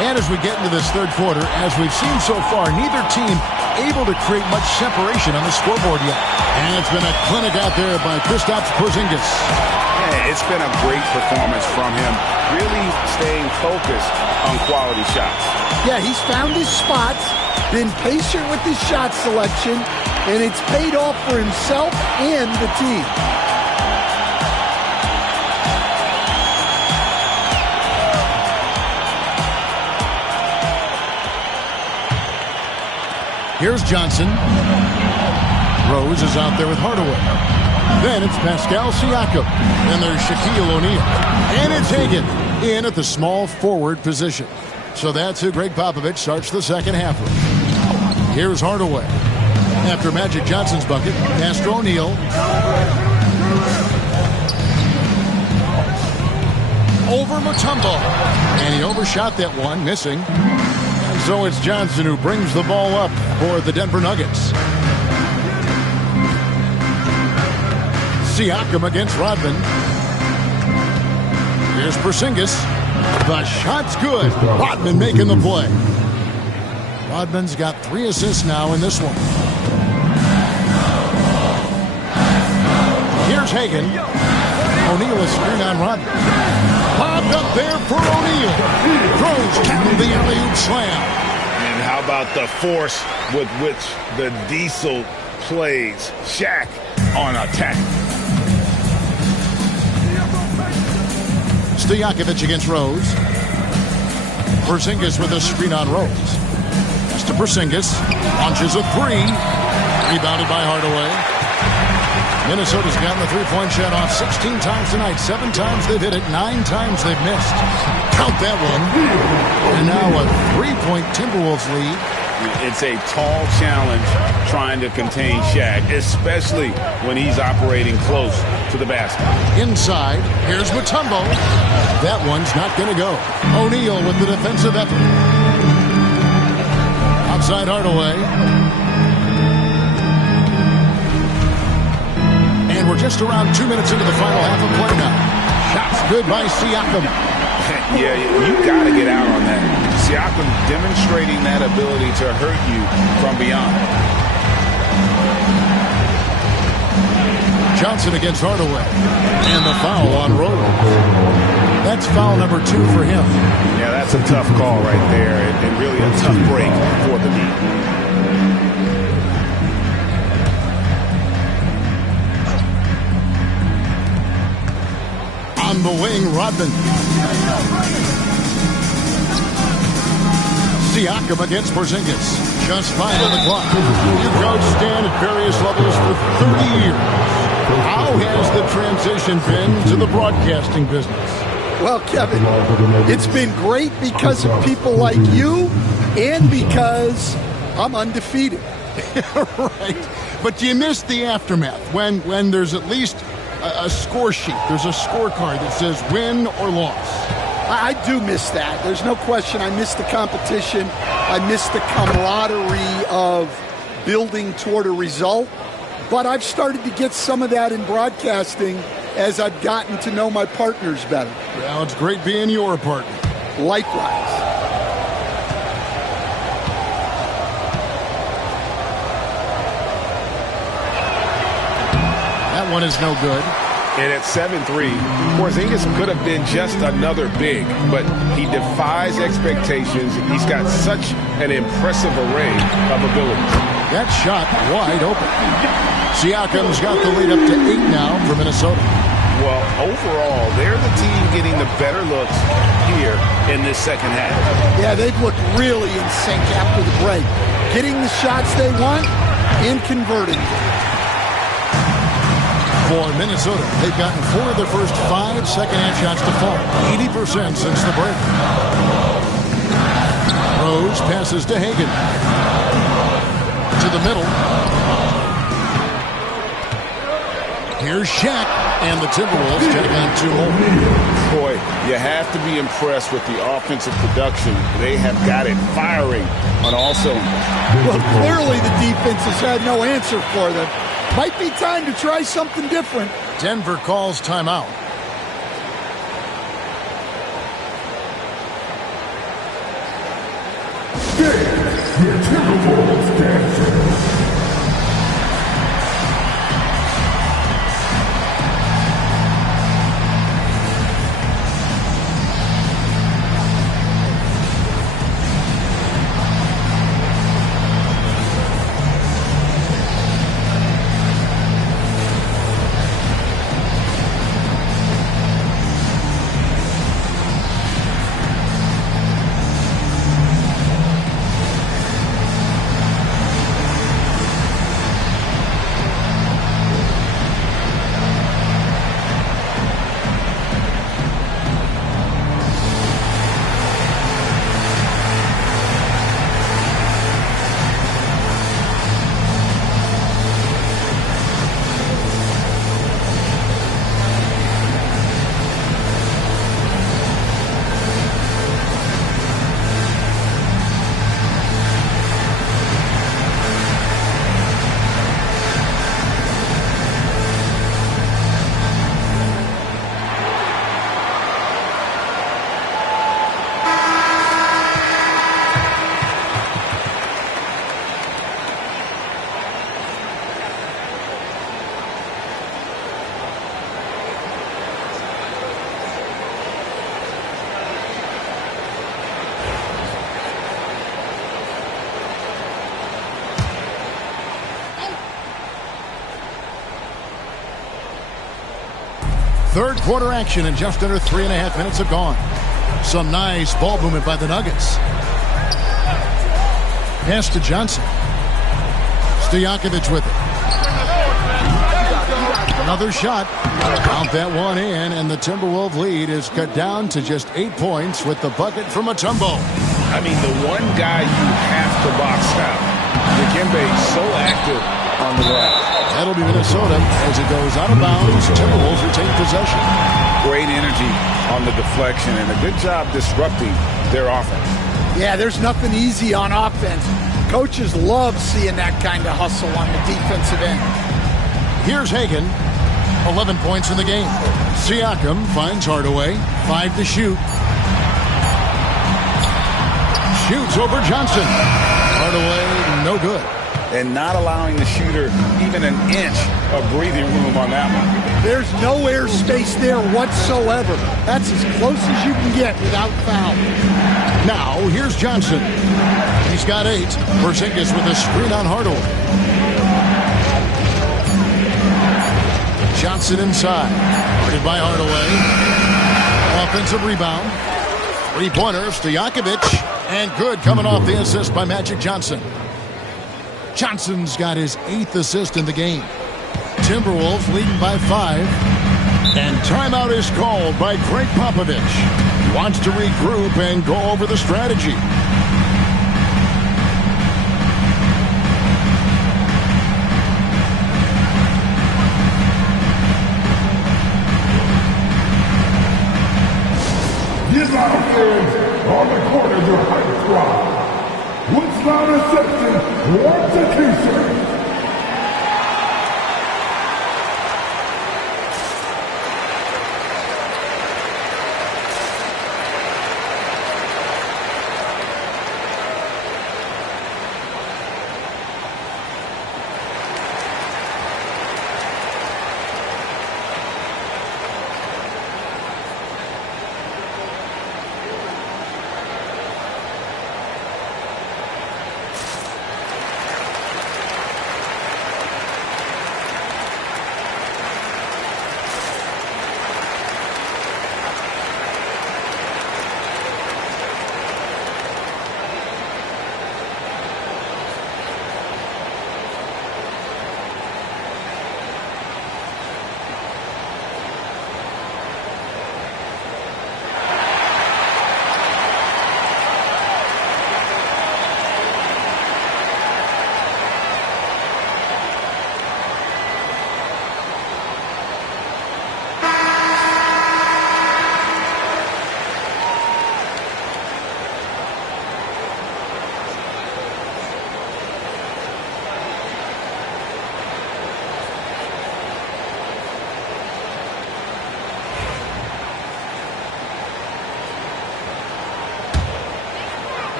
And as we get into this third quarter, as we've seen so far, neither team able to create much separation on the scoreboard yet. And it's been a clinic out there by Kristaps Porzingis. Yeah, it's been a great performance from him, really staying focused on quality shots. Yeah, he's found his spots, been patient with his shot selection, and it's paid off for himself and the team. Here's Johnson. Rose is out there with Hardaway. Then it's Pascal Siakam. Then there's Shaquille O'Neal. And it's Hagan in at the small forward position. So that's who Greg Popovich starts the second half with. Here's Hardaway. After Magic Johnson's bucket, pass to O'Neal. Over Mutombo. And he overshot that one, missing. And so it's Johnson who brings the ball up for the Denver Nuggets. Siakam against Rodman. Here's Porzingis. The shot's good. Rodman making the play. Rodman's got 3 assists now in this one. Here's Hagan. O'Neal is screen on Rodman. Popped up there for O'Neal. Throws down the alley-oop slam. And how about the force with which the Diesel plays Shaq on attack? Stojakovic against Rose. Porzingis with a screen on Rose. That's to Porzingis. Launches a 3. Rebounded by Hardaway. Minnesota's gotten the three-point shot off 16 times tonight. 7 times they've hit it. 9 times they've missed. Count that one. And now a 3-point Timberwolves lead. It's a tall challenge trying to contain Shaq, especially when he's operating close to the basket. Inside, here's Mutombo. That one's not going to go. O'Neal with the defensive effort. Outside Hardaway. And we're just around 2 minutes into the final half of play now. Shots good by Siakam. Yeah, you got to get out on that. Siakam demonstrating that ability to hurt you from beyond. Johnson against Hardaway. And the foul on Rose. That's foul number 2 for him. Yeah, that's a tough call right there, and really a tough break for the team. On the wing, Rodman. Siakam against Porzingis. Just 5 on the clock. You coach Stan at various levels for 30 years. How has the transition been to the broadcasting business? Well, Kevin, it's been great because of people like you and because I'm undefeated. Right. But you missed the aftermath when there's at least a score sheet. There's a scorecard that says win or loss. I do miss that. There's no question. I miss the competition. I miss the camaraderie of building toward a result. But I've started to get some of that in broadcasting as I've gotten to know my partners better. Well, it's great being your partner. Likewise. That one is no good. And at 7'3", Porzingis could have been just another big, but he defies expectations. He's got such an impressive array of abilities. That shot wide open. Siakam's got the lead up to 8 now for Minnesota. Well, overall, they're the team getting the better looks here in this second half. Yeah, they've looked really in sync after the break. Getting the shots they want and converting. For Minnesota, they've gotten 4 of their first 5 second-half shots to fall. 80% since the break. Rose passes to Hagan. To the middle. Here's Shaq, and the Timberwolves take on 2 more. Boy, you have to be impressed with the offensive production. They have got it firing on all cylinders. Well, clearly the defense has had no answer for them. Might be time to try something different. Denver calls timeout. The Timberwolves dancing. Third quarter action, and just under 3.5 minutes have gone. Some nice ball movement by the Nuggets. Pass to Johnson. Stojakovic with it. Another shot. Count that one in, and the Timberwolves lead is cut down to just 8 points with the bucket from Mutombo. I mean, the one guy you have to box out. Dikembe so active on the glass. That'll be Minnesota as it goes out of bounds. Timberwolves retain possession. Great energy on the deflection and a good job disrupting their offense. Yeah, there's nothing easy on offense. Coaches love seeing that kind of hustle on the defensive end. Here's Hagan. 11 points in the game. Siakam finds Hardaway. 5 to shoot. Shoots over Johnson. Hardaway, no good. And not allowing the shooter even an inch of breathing room on that one. There's no airspace there whatsoever. That's as close as you can get without foul. Now, here's Johnson. He's got 8. Porzingis with a screen on Hardaway. Johnson inside. Guarded by Hardaway. Offensive rebound. 3-pointer, Stojakovic. And good coming off the assist by Magic Johnson. Johnson's got his 8th assist in the game. Timberwolves leading by 5. And timeout is called by Greg Popovich. He wants to regroup and go over the strategy. Get loud, fans, on the court of your hype squad. Woodstown Reception wants a t-shirt.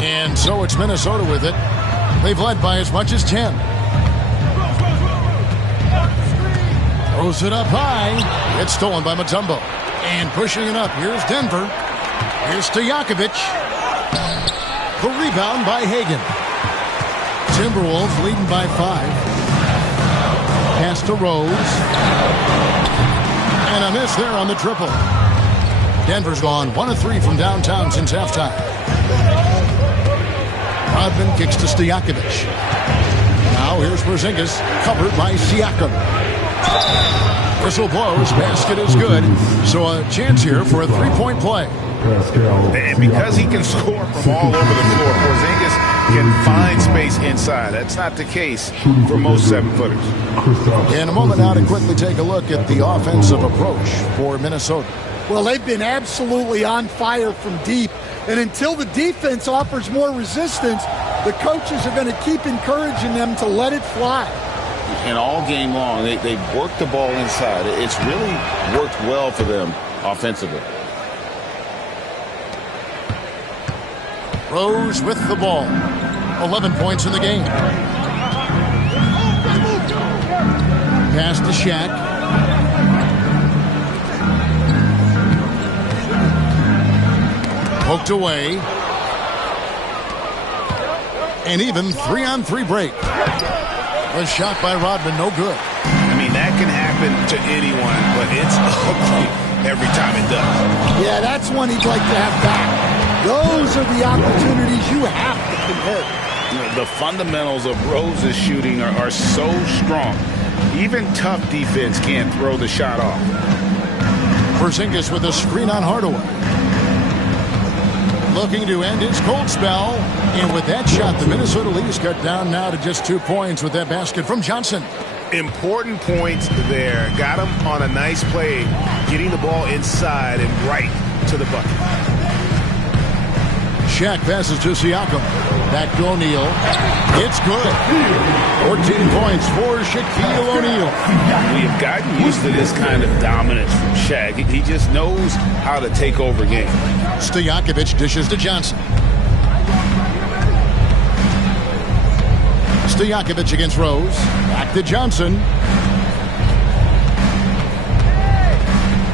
And so it's Minnesota with it. They've led by as much as 10. Throws it up high. It's stolen by Mutombo. And pushing it up. Here's Denver. Here's Stojakovic. The rebound by Hagan. Timberwolves leading by 5. Pass to Rose. And a miss there on the triple. Denver's gone 1 of 3 from downtown since halftime. Rodman kicks to Stojakovic. Now here's Porzingis, covered by Siakam. Whistle blows, basket is good. So a chance here for a three-point play. And because he can score from all over the floor, Porzingis can find space inside. That's not the case for most 7-footers. In a moment now to quickly take a look at the offensive approach for Minnesota. Well, they've been absolutely on fire from deep. And until the defense offers more resistance, the coaches are going to keep encouraging them to let it fly. And all game long, they've worked the ball inside. It's really worked well for them offensively. Rose with the ball. 11 points in the game. Pass to Shaq. Poked away. And even 3-on-3 break. A shot by Rodman, no good. I mean, that can happen to anyone, but it's ugly every time it does. Yeah, that's one he'd like to have back. Those are the opportunities you have to convert. The fundamentals of Rose's shooting are so strong. Even tough defense can't throw the shot off. Porzingis with a screen on Hardaway. Looking to end his cold spell. And with that shot, the Minnesota lead is cut down now to just 2 points with that basket from Johnson. Important points there. Got him on a nice play, getting the ball inside and right to the bucket. Shaq passes to Siakam. Back to O'Neal. It's good. 14 points for Shaquille O'Neal. We have gotten used to this kind of dominance from Shaq. He just knows how to take over games. Stojakovic dishes to Johnson. Stojakovic against Rose. Back to Johnson.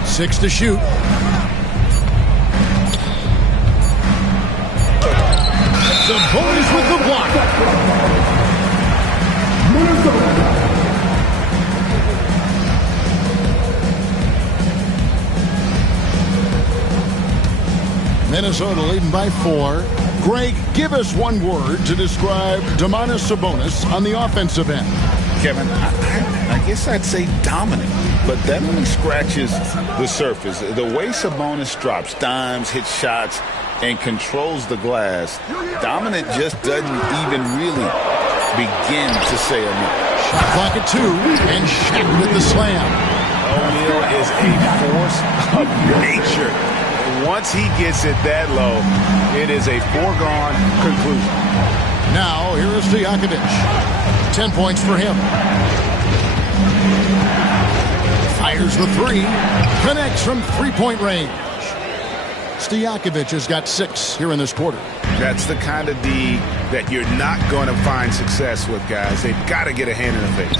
6 to shoot. Sabonis with the block. Minnesota leading by 4. Greg, give us one word to describe Domantas Sabonis on the offensive end. Kevin, I guess I'd say dominant, but that only scratches the surface. The way Sabonis drops dimes, hits shots, and controls the glass, dominant just doesn't even really begin to say enough. Shot clock at 2, and Shaq with the slam. O'Neal is a force of nature. Once he gets it that low, it is a foregone conclusion. Now, here is Stojakovic. 10 points for him. Fires the 3. Connects from three-point range. Stojakovic has got 6 here in this quarter. That's the kind of D that you're not going to find success with, guys. They've got to get a hand in the face.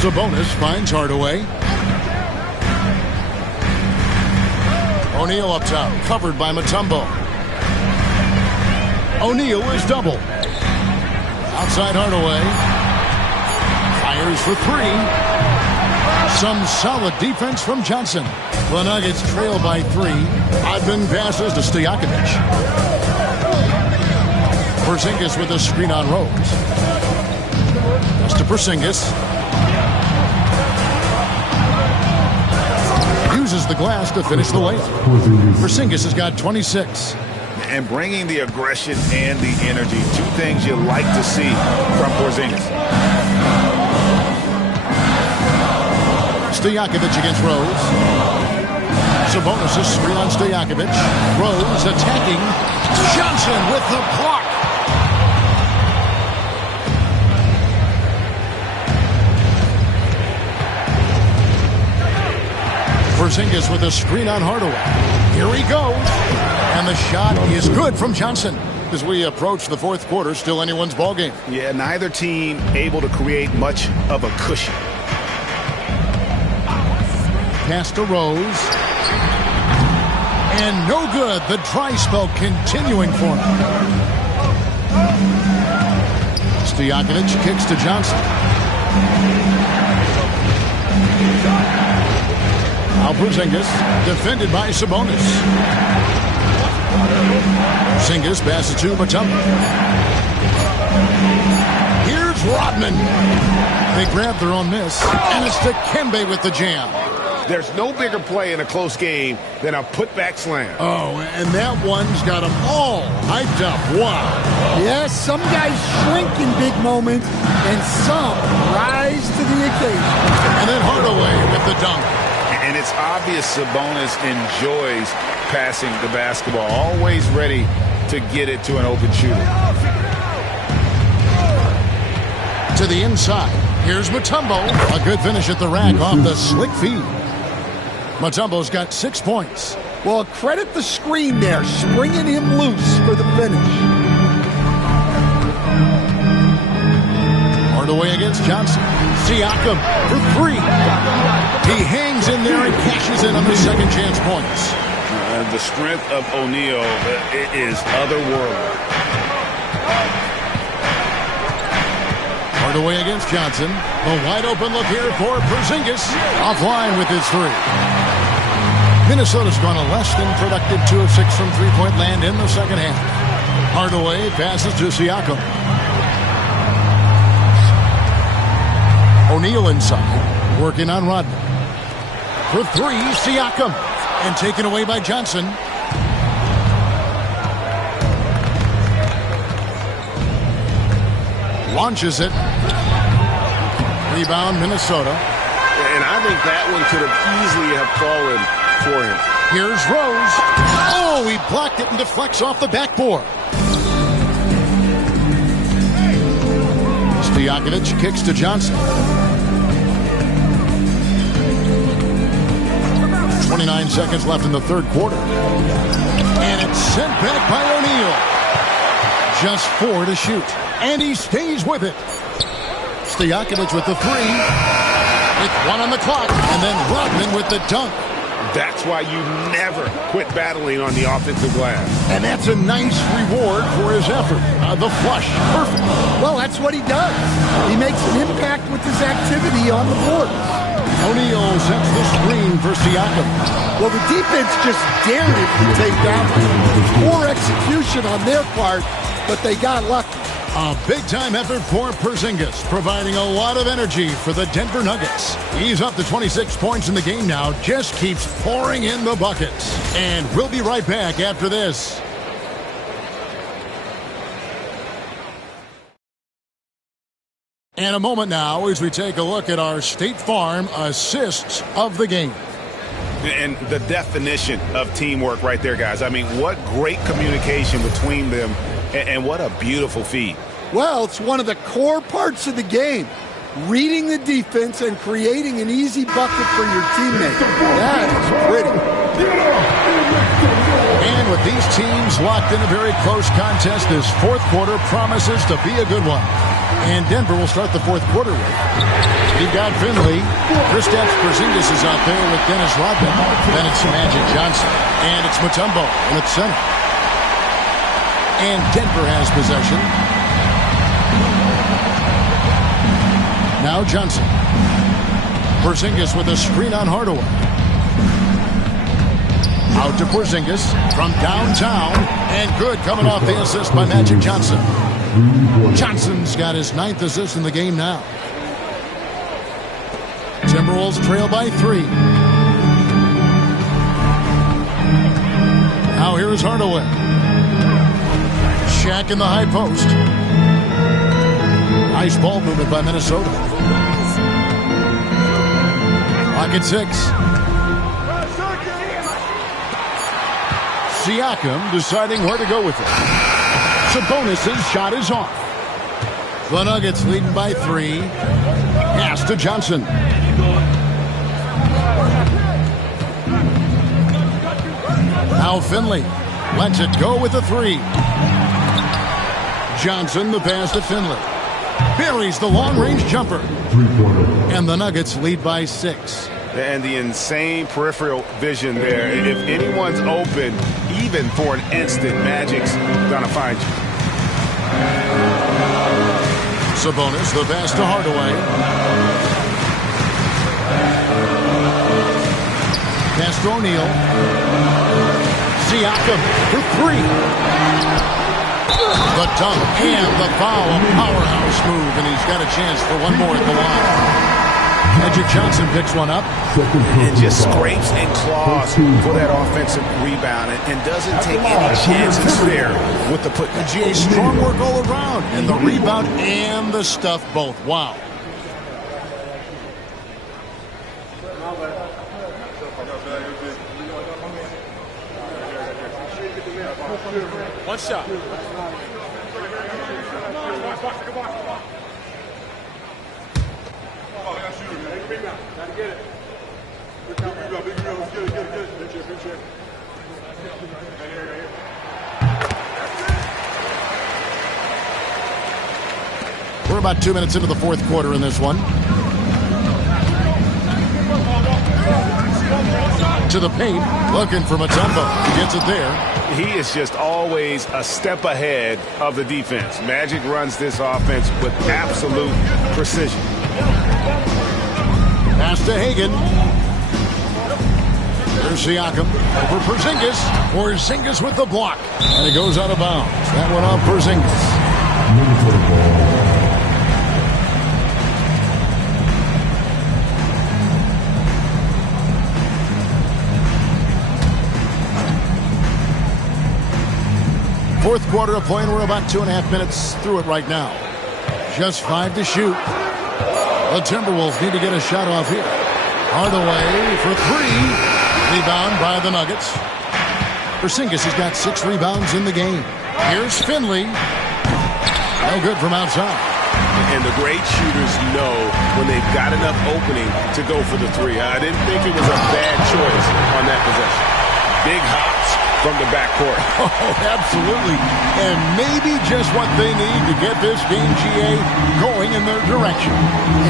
Sabonis finds Hardaway. O'Neal up top, covered by Mutombo. O'Neal is double. Outside Hardaway. Fires for 3. Some solid defense from Johnson. The Nuggets trail by 3. Rodman passes to Stojakovic. Porzingis with a screen on Rose. That's to Porzingis. Uses the glass to finish the layup. Porzingis has got 26. And bringing the aggression and the energy. 2 things you like to see from Porzingis. Stojakovic against Rose. Sabonis' screen on Stojakovic. Rose attacking. Johnson with the block. Porzingis with a screen on Hardaway. Here he goes. And the shot is good from Johnson. as we approach the fourth quarter. Still anyone's ball game. Yeah, neither team able to create much of a cushion. Pass to Rose. And no good. The dry spell continuing for him. Stojakovic kicks to Johnson. Now Porzingis, defended by Sabonis. Porzingis passes to Mutombo. Here's Rodman. They grab their own miss, and it's to Kembe with the jam. There's no bigger play in a close game than a putback slam. Oh, and that one's got them all hyped up. Wow. Yes, some guys shrink in big moments, and some rise to the occasion. And then Hardaway with the dunk. And it's obvious Sabonis enjoys passing the basketball, always ready to get it to an open shooter. To the inside. Here's Mutombo. A good finish at the rack off the slick feed. Mutombo's got 6 points. Well, credit the screen there, springing him loose for the finish. Hardaway against Johnson. Siakam for 3. He hangs in there and cashes in on the second chance points. The strength of O'Neal is otherworldly. Hardaway against Johnson. The wide open look here for Porzingis. Offline with his 3. Minnesota's gone a less than productive 2 of 6 from three-point land in the second half. Hardaway passes to Siakam. O'Neal inside, working on Rodman. For 3, Siakam. And taken away by Johnson. Launches it. Rebound, Minnesota. And I think that one could have easily have fallen for him. Here's Rose. Oh, he blocked it and deflects off the backboard. Stojakovic kicks to Johnson. 29 seconds left in the third quarter. And it's sent back by O'Neal. Just 4 to shoot. And he stays with it. Stojakovic with the 3. With 1 on the clock. And then Rodman with the dunk. That's why you never quit battling on the offensive glass. And that's a nice reward for his effort. The flush. Perfect. Well, that's what he does. He makes an impact with his activity on the board. O'Neal sets the screen for Siakam. Well, the defense just dared him to take that one. Poor execution on their part, but they got lucky. A big-time effort for Porzingis, providing a lot of energy for the Denver Nuggets. He's up to 26 points in the game now, just keeps pouring in the buckets. And we'll be right back after this. And a moment now as we take a look at our State Farm assists of the game. And the definition of teamwork right there, guys. I mean, what great communication between them. And what a beautiful feed. Well, it's one of the core parts of the game. Reading the defense and creating an easy bucket for your teammate. That is pretty. And with these teams locked in a very close contest, this fourth quarter promises to be a good one. And Denver will start the fourth quarter with. You've got Finley. Kristaps Porzingis is out there with Dennis Rodman. Then it's Magic Johnson. And it's Mutombo in at center. And Denver has possession. Now Johnson. Porzingis with a screen on Hardaway. Out to Porzingis from downtown. And good coming off the assist by Magic Johnson. Johnson's got his 9th assist in the game now. Timberwolves trail by 3. Now here's Hardaway. Shaq in the high post. Nice ball movement by Minnesota. Clock at 6. Siakam deciding where to go with it. Sabonis' shot is off. The Nuggets leading by 3. Pass to Johnson. Now Finley lets it go with a 3. Johnson, the pass to Finley. Buries the long-range jumper. And the Nuggets lead by 6. And the insane peripheral vision there. If anyone's open, even for an instant, Magic's gonna find you. Sabonis, the pass to Hardaway. Pass to O'Neal. Siakam for 3. The dunk and the foul. A powerhouse move, and he's got a chance for one more at the line. Magic Johnson picks one up. And just scrapes and claws for that offensive rebound and doesn't take any chances there with the put. GA, strong work all around. And the rebound and the stuff both. Wow. One shot. We're about 2 minutes into the fourth quarter in this one. To the paint, looking for Mutombo. He gets it there. He is just always a step ahead of the defense. Magic runs this offense with absolute precision. Pass to Hagan. There's Siakam over Porzingis. Porzingis with the block. And it goes out of bounds. That went off Porzingis. Fourth quarter of play, and we're about 2.5 minutes through it right now. Just 5 to shoot. The Timberwolves need to get a shot off here. Hardaway for 3. Rebound by the Nuggets. Porzingis has got 6 rebounds in the game. Here's Finley. No good from outside. And the great shooters know when they've got enough opening to go for the 3. I didn't think it was a bad choice on that possession. Big hops from the backcourt. Oh, absolutely. And maybe just what they need to get this game, GA, going in their direction.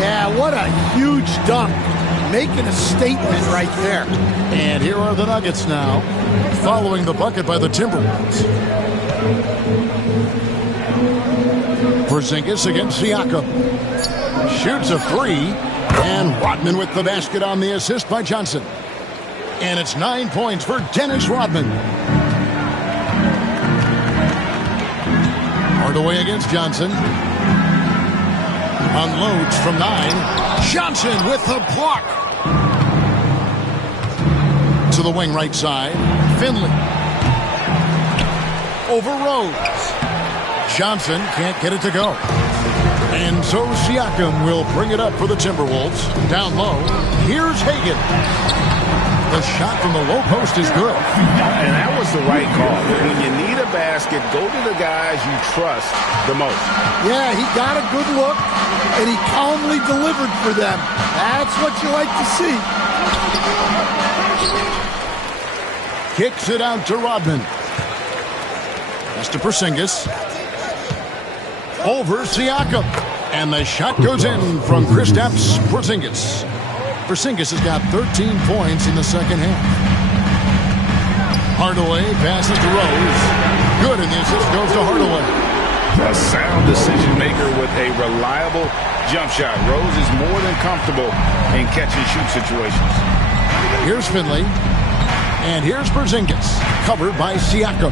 Yeah, what a huge dunk. Making a statement right there. And here are the Nuggets now, following the bucket by the Timberwolves. Porzingis against Siakam. Shoots a 3. And Rodman with the basket on the assist by Johnson. And it's 9 points for Dennis Rodman. Hardaway against Johnson. Unloads from 9. Johnson with the block. To the wing right side. Finley. Over Rose. Johnson can't get it to go. And so Siakam will bring it up for the Timberwolves. Down low. Here's Hagan. The shot from the low post is good. And that was the right call. When you need a basket, go to the guys you trust the most. Yeah, he got a good look, and he calmly delivered for them. That's what you like to see. Kicks it out to Rodman. That's to Porzingis. Over Siakam. And the shot goes in from Kristaps Porzingis. Porzingis has got 13 points in the second half. Hardaway passes to Rose. Good, and the assist goes to Hardaway. A sound decision maker with a reliable jump shot. Rose is more than comfortable in catch and shoot situations. Here's Finley. And here's Porzingis, covered by Siakam.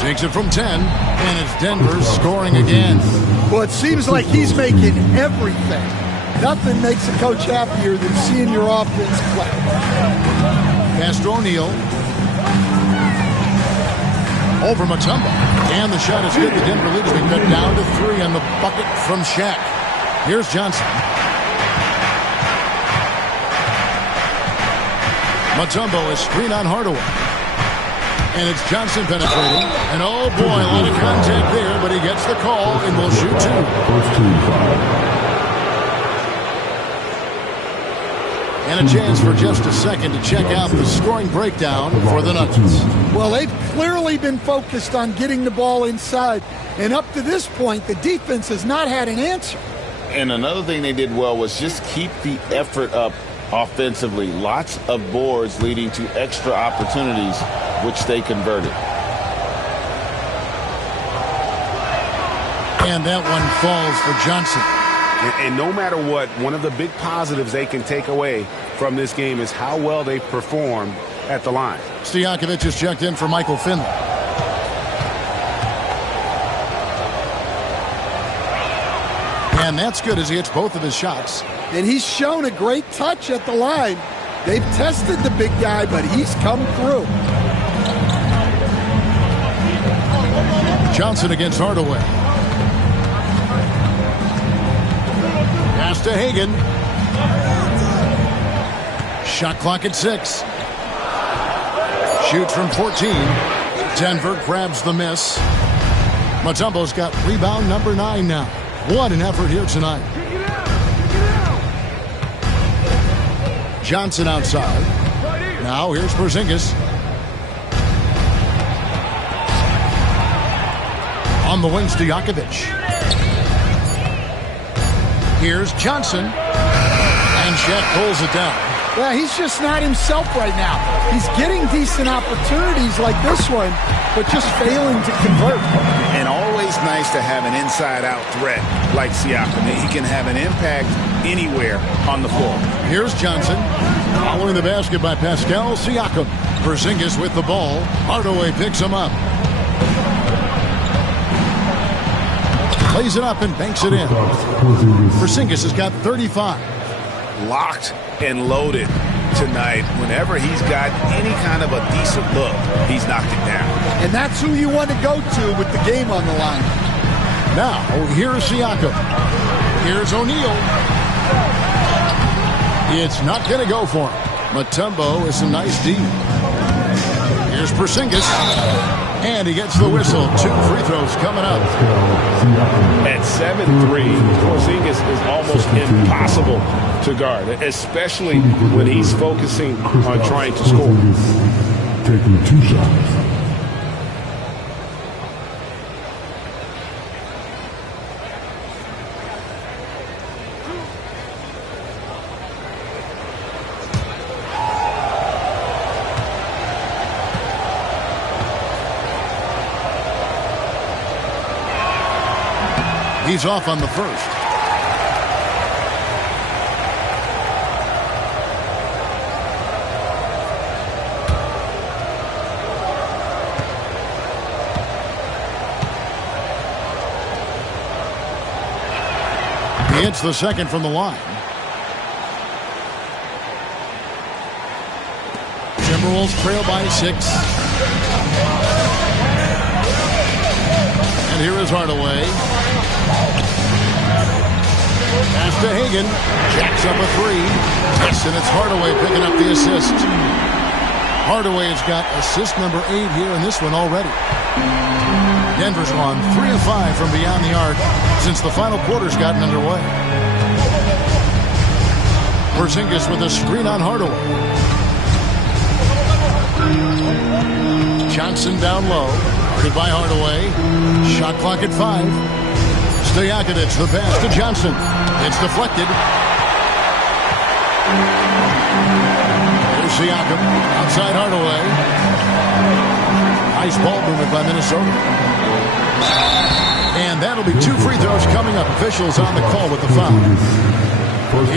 Takes it from 10, and it's Denver scoring again. Well, it seems like he's making everything. Nothing makes a coach happier than seeing your offense play. Pass to O'Neal. Over Mutombo. And the shot is good. The Denver lead has been cut down to 3 on the bucket from Shaq. Here's Johnson. Mutombo is screen on Hardaway. And it's Johnson penetrating. And oh boy, a lot of contact there, but he gets the call and will shoot 2. And a chance for just a second to check out the scoring breakdown for the Nuggets. Well, they've clearly been focused on getting the ball inside. And up to this point, the defense has not had an answer. And another thing they did well was just keep the effort up offensively. Lots of boards leading to extra opportunities, which they converted. And that one falls for Johnson. And no matter what, one of the big positives they can take away from this game is how well they performed at the line. Stojakovic is checked in for Michael Finley. And that's good as he hits both of his shots. And he's shown a great touch at the line. They've tested the big guy, but he's come through. Johnson against Hardaway. Pass to Hagan. Shot clock at 6. Shoots from 14. Denver grabs the miss. Mutombo's got rebound number 9 now. What an effort here tonight. Johnson outside. Now here's Porzingis. On the wing, Stojakovic. Here's Johnson. And Shaq pulls it down. Yeah, he's just not himself right now. He's getting decent opportunities like this one, but just failing to convert. And always nice to have an inside-out threat like Siakam. He can have an impact anywhere on the floor. Here's Johnson. Following the basket by Pascal Siakam. Porzingis with the ball. Hardaway picks him up. Plays it up and banks it in. Porzingis has got 35. Locked and loaded tonight. Whenever he's got any kind of a decent look, he's knocked it down. And that's who you want to go to with the game on the line. Now, here's Siakam. Here's O'Neal. It's not going to go for him. Mutombo is a nice D. Here's Porzingis. And he gets the whistle. 2 free throws coming up. At 7'3", Porzingis is almost impossible to guard, especially when he's focusing on trying to score. Taking 2 shots. He's off on the first. He hits the second from the line. Timberwolves trail by 6. And here is Hardaway. Pass to Hagan. Jacks up a 3. Yes, and it's Hardaway picking up the assist. Hardaway has got assist number 8 here in this one already. Denver's gone 3 of 5 from beyond the arc since the final quarter's gotten underway. Porzingis with a screen on Hardaway. Johnson down low. Guarded by Hardaway. Shot clock at 5. Stojakovic, the pass to Johnson. It's deflected. Here's Siakam. Outside Hardaway. Nice ball movement by Minnesota. And that'll be 2 free throws coming up. Officials on the call with the foul.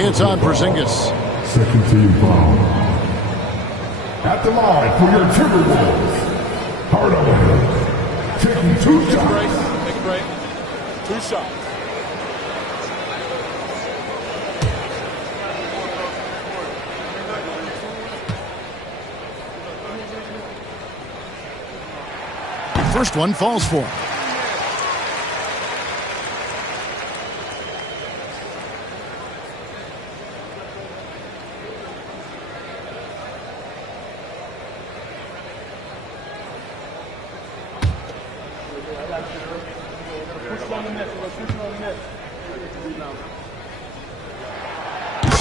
It's on Porzingis. Second team foul. At the line for your Timberwolves, Hardaway taking 2 shots. Take a break. 2 shots. First one falls for him.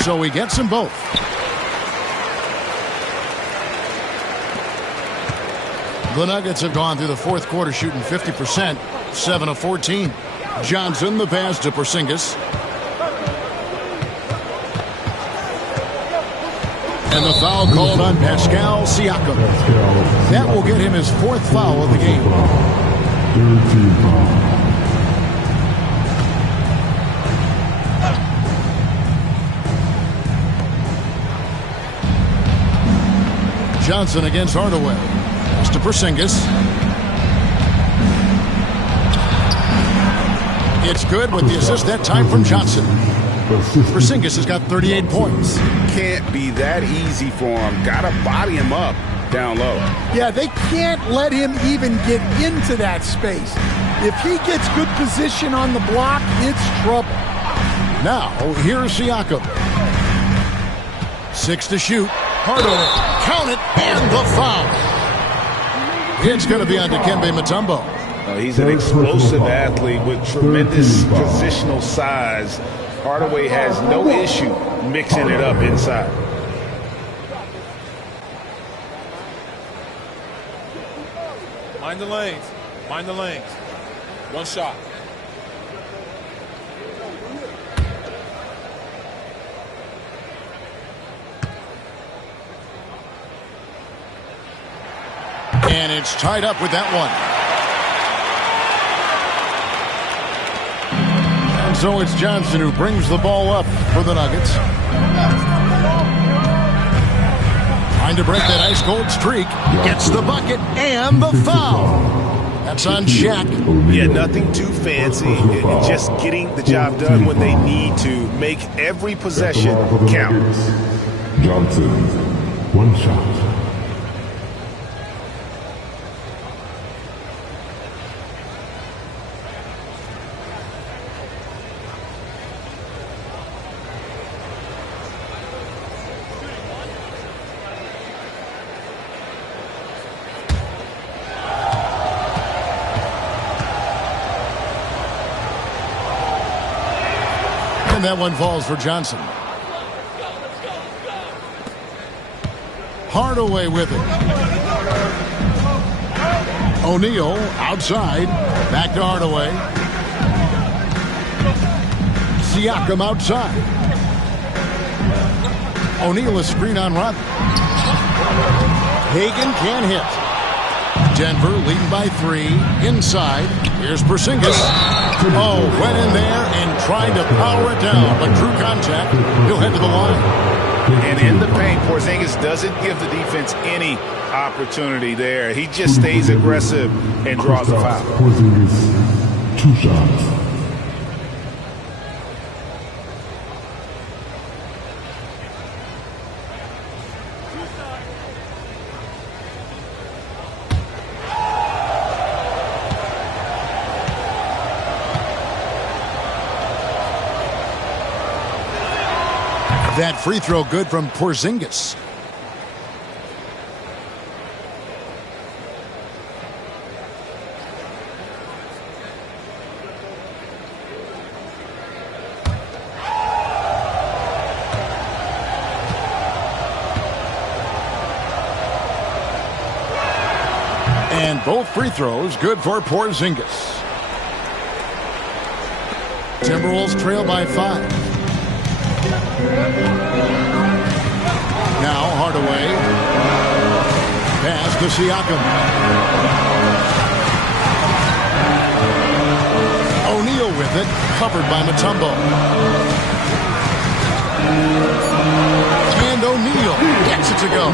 So he gets them both. The Nuggets have gone through the fourth quarter shooting 50%, 7 of 14. Johnson, the pass to Porzingis. And the foul called on Pascal Siakam. That will get him his fourth foul of the game. Johnson against Hardaway. Pass to Porzingis. It's good with the assist that time from Johnson. Porzingis has got 38 points. Can't be that easy for him. Got to body him up down low. Yeah, they can't let him even get into that space. If he gets good position on the block, it's trouble. Now, here's Siakam. 6 to shoot. Hardaway, count it, and the foul. It's going to be on Dikembe Mutombo. He's an explosive athlete with tremendous positional size. Hardaway has no issue mixing it up inside. Mind the lanes. Mind the lanes. One shot. And it's tied up with that one. And so it's Johnson who brings the ball up for the Nuggets. Trying to break that ice cold streak. Gets the bucket and the foul. That's on Shaq. Yeah, nothing too fancy. Just getting the job done when they need to. Make every possession count. Johnson, one shot. And that one falls for Johnson. Hardaway with it. O'Neal outside. Back to Hardaway. Siakam outside. O'Neal a screen on Rodman. Hagan can hit. Denver leading by 3. Inside. Here's Porzingis. Oh, went in there and tried to power it down, but drew contact. He'll head to the line. And in the paint, Porzingis doesn't give the defense any opportunity there. He just stays aggressive and draws the foul. Porzingis, 2 shots. That free throw good from Porzingis. And both free throws good for Porzingis. Timberwolves trail by 5. Now Hardaway. Pass to Siakam. O'Neal with it. Covered by Mutombo. And O'Neal gets it to go.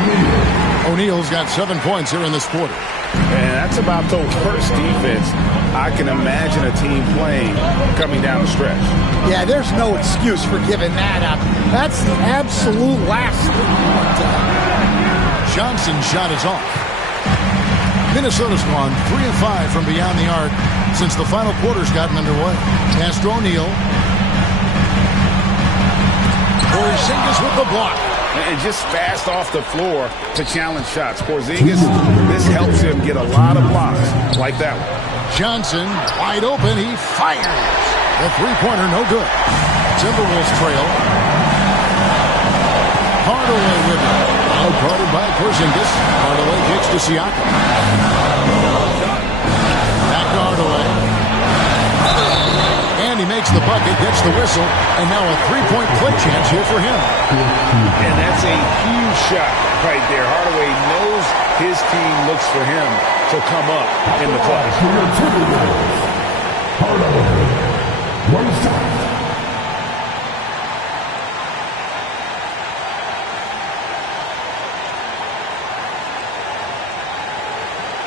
O'Neal's got 7 points here in this quarter. And that's about the worst defense I can imagine a team playing coming down the stretch. Yeah, there's no excuse for giving that up. That's the absolute last thing you want to have. Johnson's shot is off. Minnesota's gone 3 of 5 from beyond the arc since the final quarter's gotten underway. Pass to O'Neal. Porzingis with the block. And just fast off the floor to challenge shots. Porzingis, this helps him get a lot of blocks like that one. Johnson wide open. He fires. The three-pointer no good. Timberwolves trail. Hardaway with it. Outguarded by Porzingis. Hardaway kicks to Siakam. bucket, gets the whistle, and now a three-point play chance here for him. And that's a huge shot right there. Hardaway knows his team looks for him to come up in the clutch. Hardaway, one shot.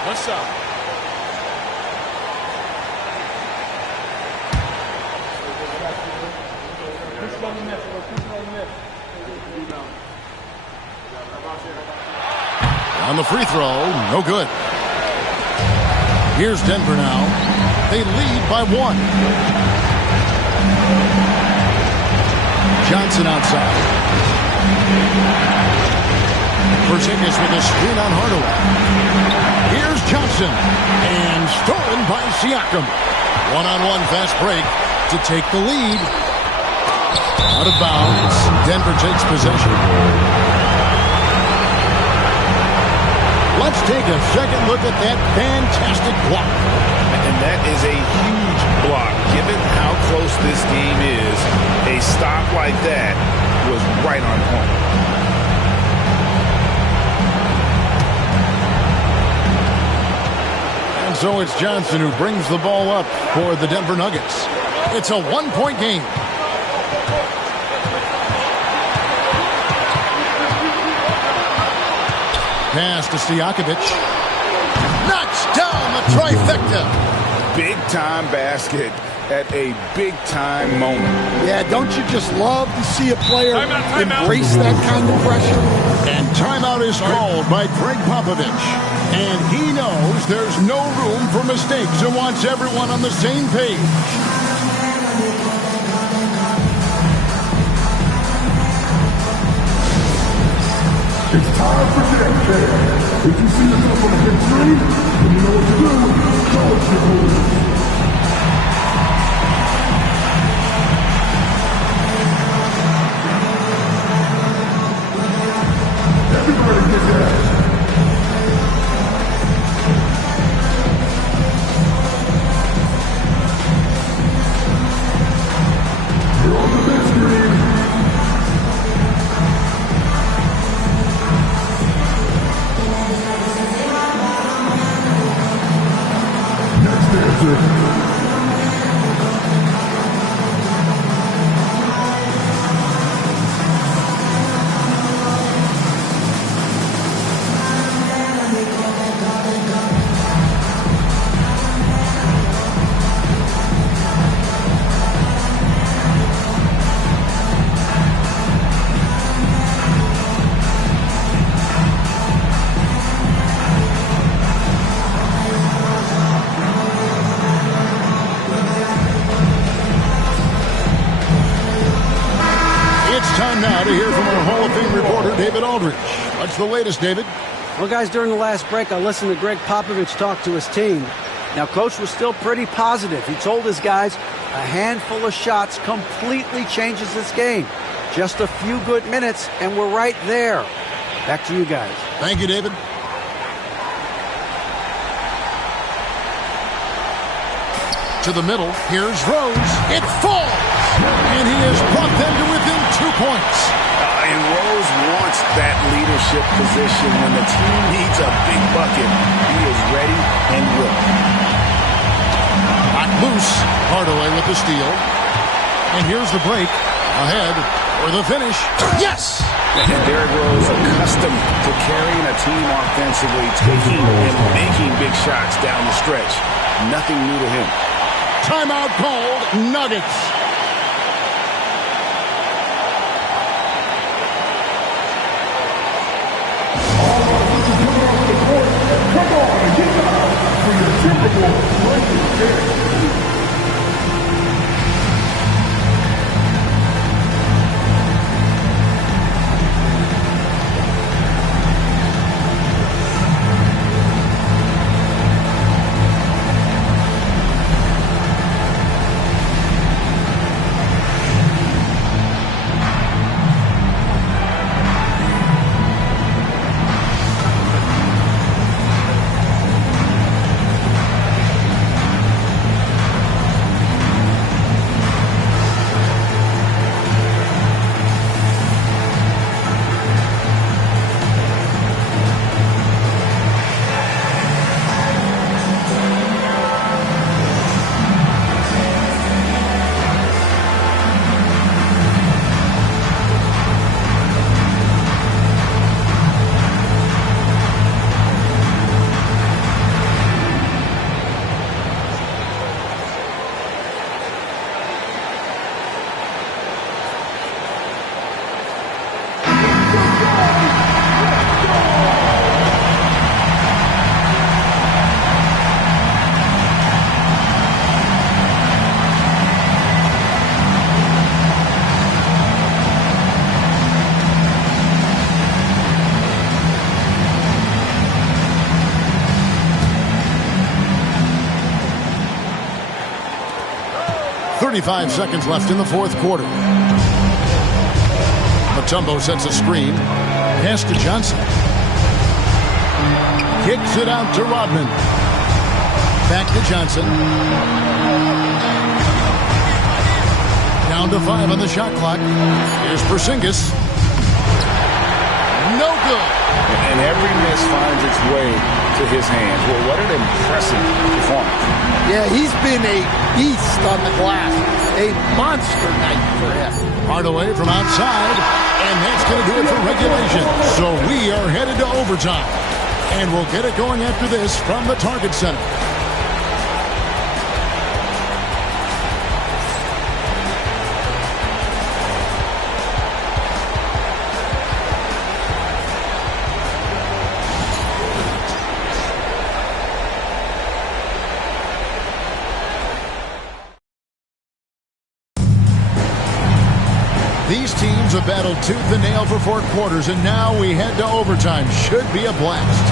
What's up? On the free throw, no good. Here's Denver now. They lead by 1. Johnson outside. Porzingis with a screen on Hardaway. Here's Johnson. And stolen by Siakam. One-on-one fast break to take the lead. Out of bounds. Denver takes possession. Let's take a second look at that fantastic block. And that is a huge block. Given how close this game is, a stop like that was right on point. And so it's Johnson who brings the ball up for the Denver Nuggets. It's a one-point game. Pass to Stojakovic. Knocks down the trifecta. Big-time basket at a big-time moment. Yeah, don't you just love to see a player embrace that kind of pressure? And timeout is called by Greg Popovich. And he knows there's no room for mistakes and wants everyone on the same page. It's time for next day. If you see yourself on a big screen, then you know what to do. Show us your moves. Everybody get that. You're on the big screen. Now to hear from our Hall of Fame reporter, David Aldridge. What's the latest, David? Well, guys, during the last break, I listened to Greg Popovich talk to his team. Now, Coach was still pretty positive. He told his guys a handful of shots completely changes this game. Just a few good minutes, and we're right there. Back to you guys. Thank you, David. To the middle. Here's Rose. It falls. And he has brought them to within 2 points. And Rose wants that leadership position. When the team needs a big bucket, he is ready and willing. Not loose. Hardaway with the steal. And here's the break. Ahead for the finish. Yes! And Derrick Rose, accustomed to carrying a team offensively, taking and making big shots down the stretch. Nothing new to him. Timeout called. Nuggets. Come on and get down for your Timberwolves. 35 seconds left in the fourth quarter. Mutombo sets a screen. Pass to Johnson. Kicks it out to Rodman. Back to Johnson. Down to 5 on the shot clock. Here's Porzingis. No good. And every miss finds its way to his hands. Well, what an impressive performance. Yeah, he's been a beast on the glass. A monster night for him. Hardaway from outside, and that's going to do it for regulation. So we are headed to overtime. And we'll get it going after this from the Target Center. These teams have battled tooth and nail for 4 quarters, and now we head to overtime. Should be a blast.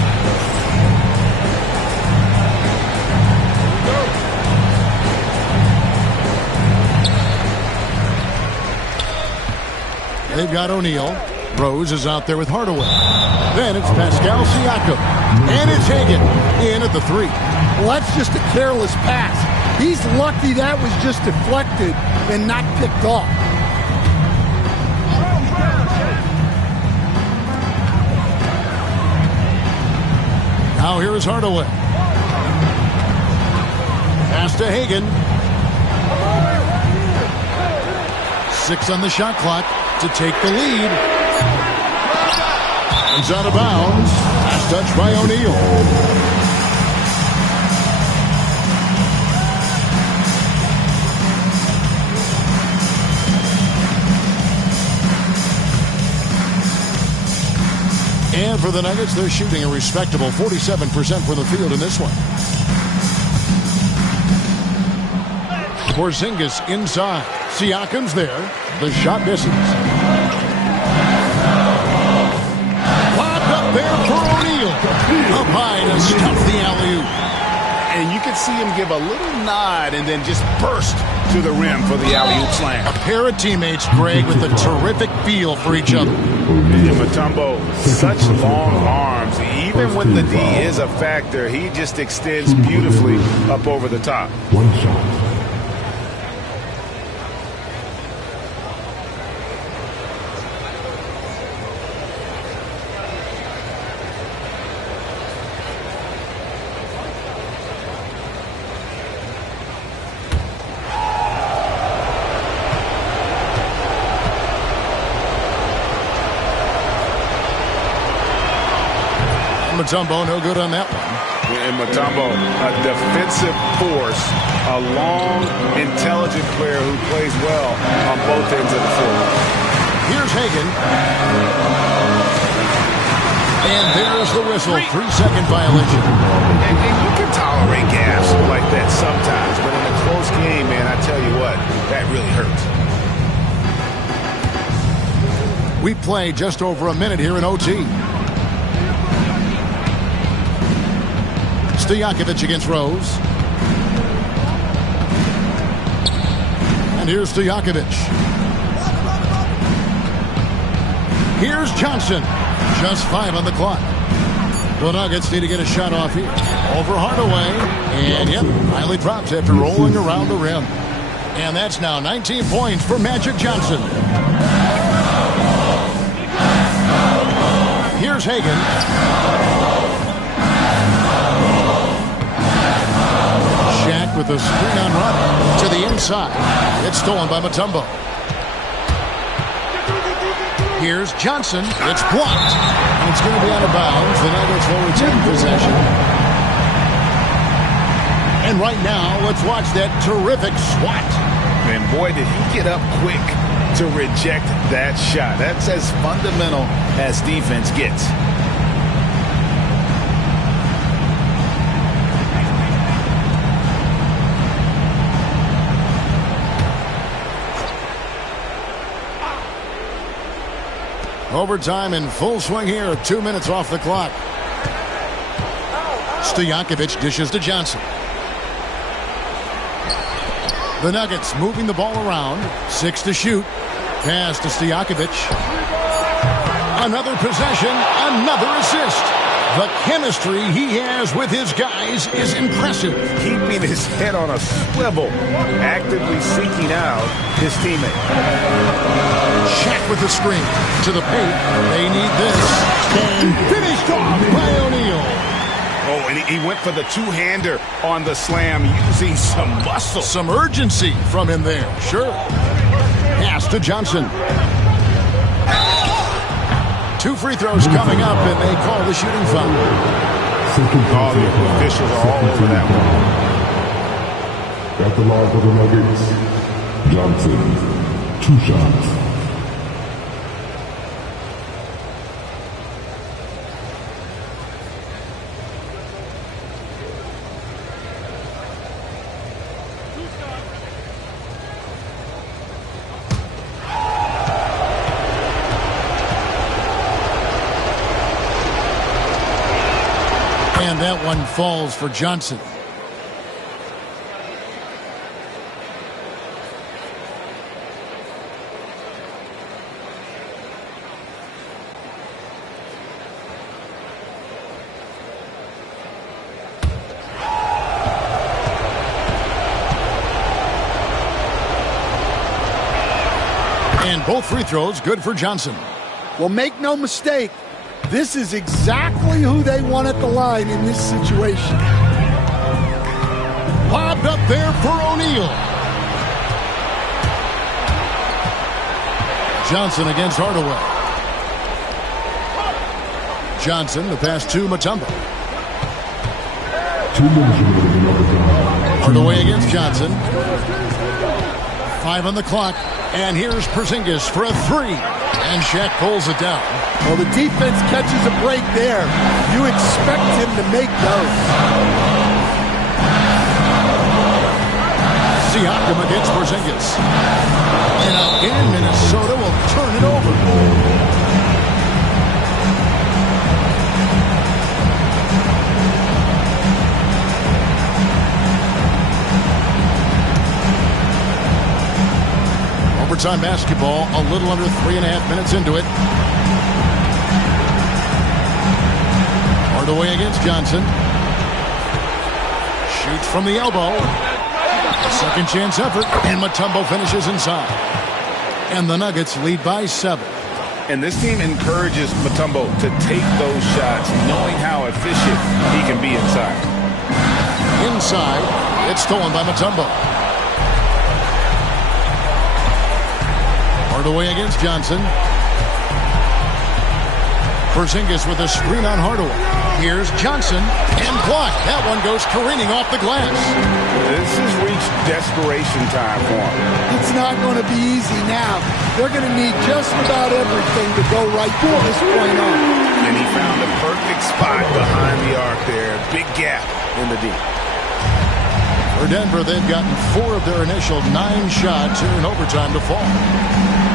They've got O'Neal. Rose is out there with Hardaway. Then it's Pascal Siakam. And it's Hagan in at the 3. Well, that's just a careless pass. He's lucky that was just deflected and not picked off. Now here is Hardaway. Pass to Hagan. 6 on the shot clock to take the lead. He's out of bounds. Last touch by O'Neal. And for the Nuggets, they're shooting a respectable 47% from the field in this one. Porzingis inside. Siakam's there. The shot misses. Lobbed up there for O'Neal. Up high to stuff the alley-oop. And you can see him give a little nod and then just burst to the rim for the alley-oop slam. A pair of teammates, Greg, with a terrific feel for each other. And Mutombo, such long arms. Even when the D is a factor, he just extends beautifully up over the top. One shot. Mutombo, no good on that one. And Mutombo, a defensive force, a long, intelligent player who plays well on both ends of the floor. Here's Hagan. And there's the whistle. 3-second violation. And you can tolerate gaps like that sometimes, but in a close game, man, I tell you what, that really hurts. We play just over a minute here in OT. Stojakovic against Rose. And here's Stojakovic. Here's Johnson. Just 5 on the clock. The Nuggets need to get a shot off here. Over Hardaway. And yep, finally drops after rolling around the rim. And that's now 19 points for Magic Johnson. Here's Hagan. With a screen on run to the inside. It's stolen by Mutombo. Here's Johnson. It's blocked. And it's going to be out of bounds. The Nuggets will retain possession. And right now, let's watch that terrific swat. And boy, did he get up quick to reject that shot. That's as fundamental as defense gets. Overtime in full swing here. 2 minutes off the clock. Stojakovic dishes to Johnson. The Nuggets moving the ball around. 6 to shoot. Pass to Stojakovic. Another possession, another assist. The chemistry he has with his guys is impressive. Keeping his head on a swivel, actively seeking out his teammate. Shaq with the screen. To the paint. They need this. And finished off by O'Neal. Oh, and he went for the two-hander on the slam, using some muscle. Some urgency from him there. Sure. Pass to Johnson. 2 free throws coming up, and they call the shooting foul. All the officials are all over that one. At the line for the Nuggets, Johnson, 2 shots. And that one falls for Johnson. And both free throws good for Johnson. Well, make no mistake, this is exactly who they want at the line in this situation. Lobbed up there for O'Neal. Johnson against Hardaway. Johnson, the pass to Mutombo. 2 minutes remaining. Hardaway against Johnson. 5 on the clock. And here's Porzingis for a 3. And Shaq pulls it down. Well, the defense catches a break there. You expect him to make those. Siakam against Porzingis. And again, Minnesota will turn it over. Overtime basketball, a little under 3.5 minutes into it. Hardaway against Johnson. Shoots from the elbow. Second chance effort, and Mutombo finishes inside. And the Nuggets lead by 7. And this team encourages Mutombo to take those shots, knowing how efficient he can be inside. Inside, it's stolen by Mutombo. Hardaway against Johnson. Porzingis with a screen on Hardaway. Here's Johnson, and blocked. That one goes careening off the glass. This has reached desperation time for him. It's not going to be easy now. They're going to need just about everything to go right from this point on. And he found the perfect spot behind the arc there. Big gap in the deep. For Denver, they've gotten 4 of their initial 9 shots here in overtime to fall.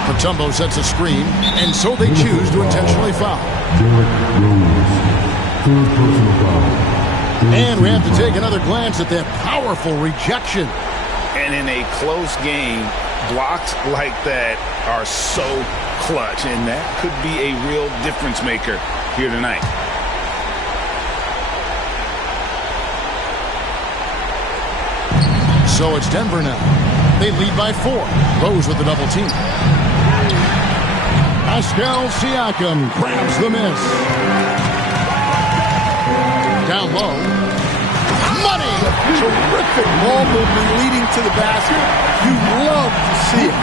Mutombo sets a screen, and so they choose to intentionally foul. And we have to take another glance at that powerful rejection. And in a close game, blocks like that are so clutch, and that could be a real difference maker here tonight. So it's Denver now. They lead by 4. Rose with the double team. Pascal Siakam grabs the miss. Down low. Money! Terrific ball movement leading to the basket. You love to see it.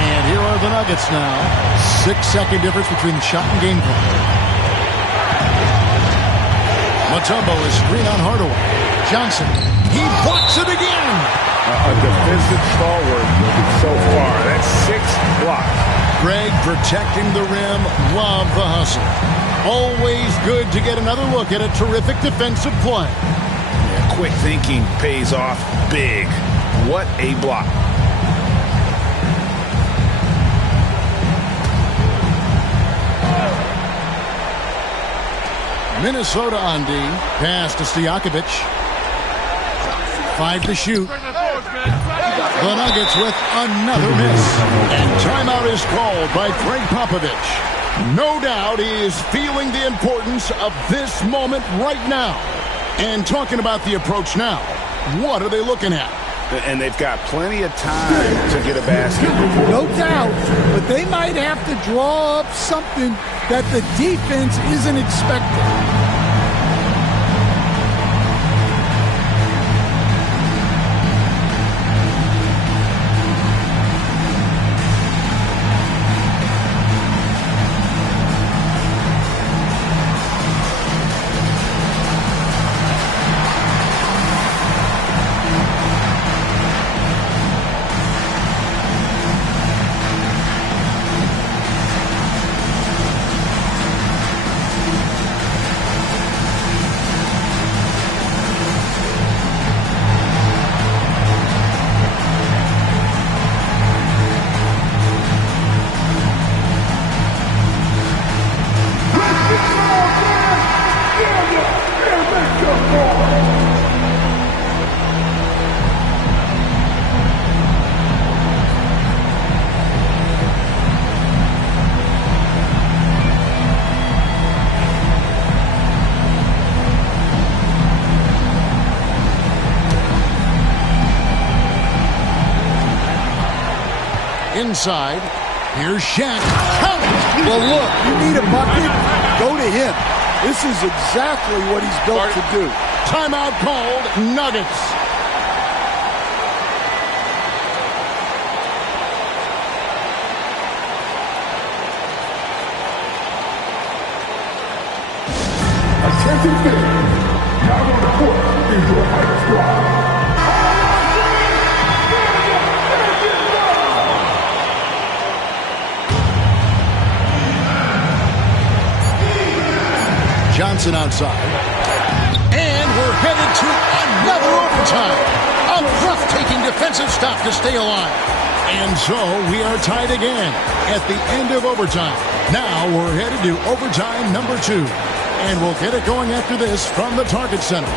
And here are the Nuggets now. 6-second difference between shot and game clock. Mutombo is screen on Hardaway. Johnson. He blocks it again. A defensive stalwart so far. That's 6 blocks. Greg protecting the rim. Love the hustle. Always good to get another look at a terrific defensive play. Yeah, quick thinking pays off big. What a block. Minnesota on D. Pass to Stojakovic. 5 to shoot. The Nuggets with another miss. And timeout is called by Greg Popovich. No doubt he is feeling the importance of this moment right now. And talking about the approach now, what are they looking at? And they've got plenty of time to get a basket. No doubt, but they might have to draw up something that the defense isn't expecting. Inside, here's Shaq. Count it! Well, look, you need a bucket, go to him. This is exactly what he's built to do. Timeout called, Nuggets. Attention fans, now on the court is your hype squad. Johnson outside. And we're headed to another overtime. A breathtaking defensive stop to stay alive. And so we are tied again at the end of overtime. Now we're headed to overtime number 2. And we'll get it going after this from the Target Center.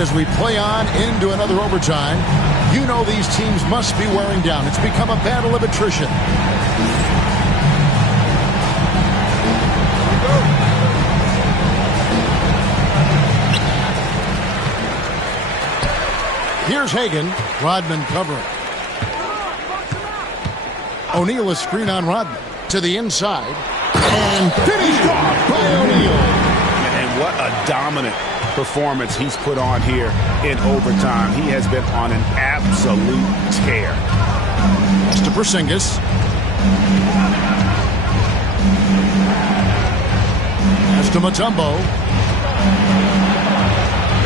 As we play on into another overtime, you know these teams must be wearing down. It's become a battle of attrition. Here's Hagan. Rodman covering. O'Neal a screen on Rodman. To the inside. And finished off by O'Neal. And what a dominant performance he's put on here in overtime. He has been on an absolute tear. To Porzingis. Pass to Mutombo.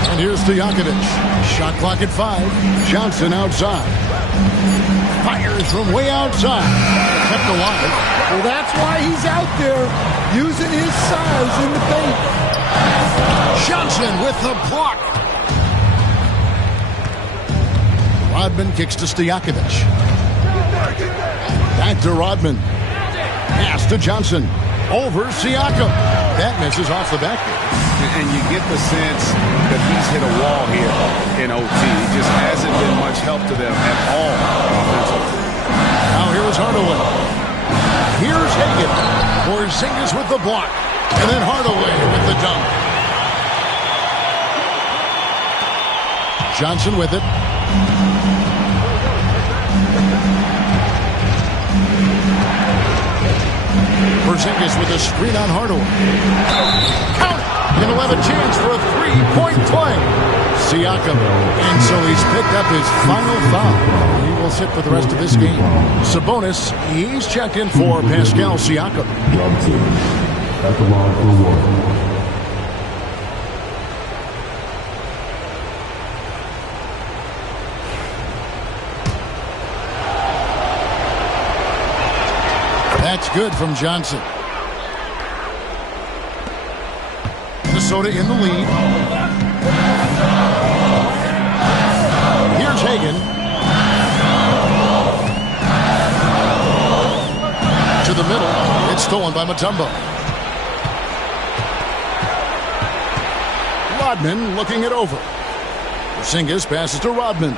And here's to Stojakovic. Shot clock at 5. Johnson outside. Fires from way outside. Kept alive. Well, that's why he's out there using his size in the paint. Johnson with the block. Rodman kicks to Stojakovic. Back to Rodman. Pass to Johnson. Over Siakam. That misses off the backboard. And you get the sense that he's hit a wall here in OT. He just hasn't been much help to them at all offensively. Now here's Hardaway. Here's Hagan. Porzingis with the block. And then Hardaway with the dunk. Johnson with it. Porzingis with a screen on Hardaway. Count it! And he'll have a chance for a three-point play. Siakam. And so he's picked up his final foul. He will sit for the rest of this game. Sabonis, he's checked in for Pascal Siakam. Johnson at the line for 1. That's good from Johnson. Minnesota in the lead. Hagan. To the middle. It's stolen by Mutombo. Rodman looking it over. Porzingis passes to Rodman.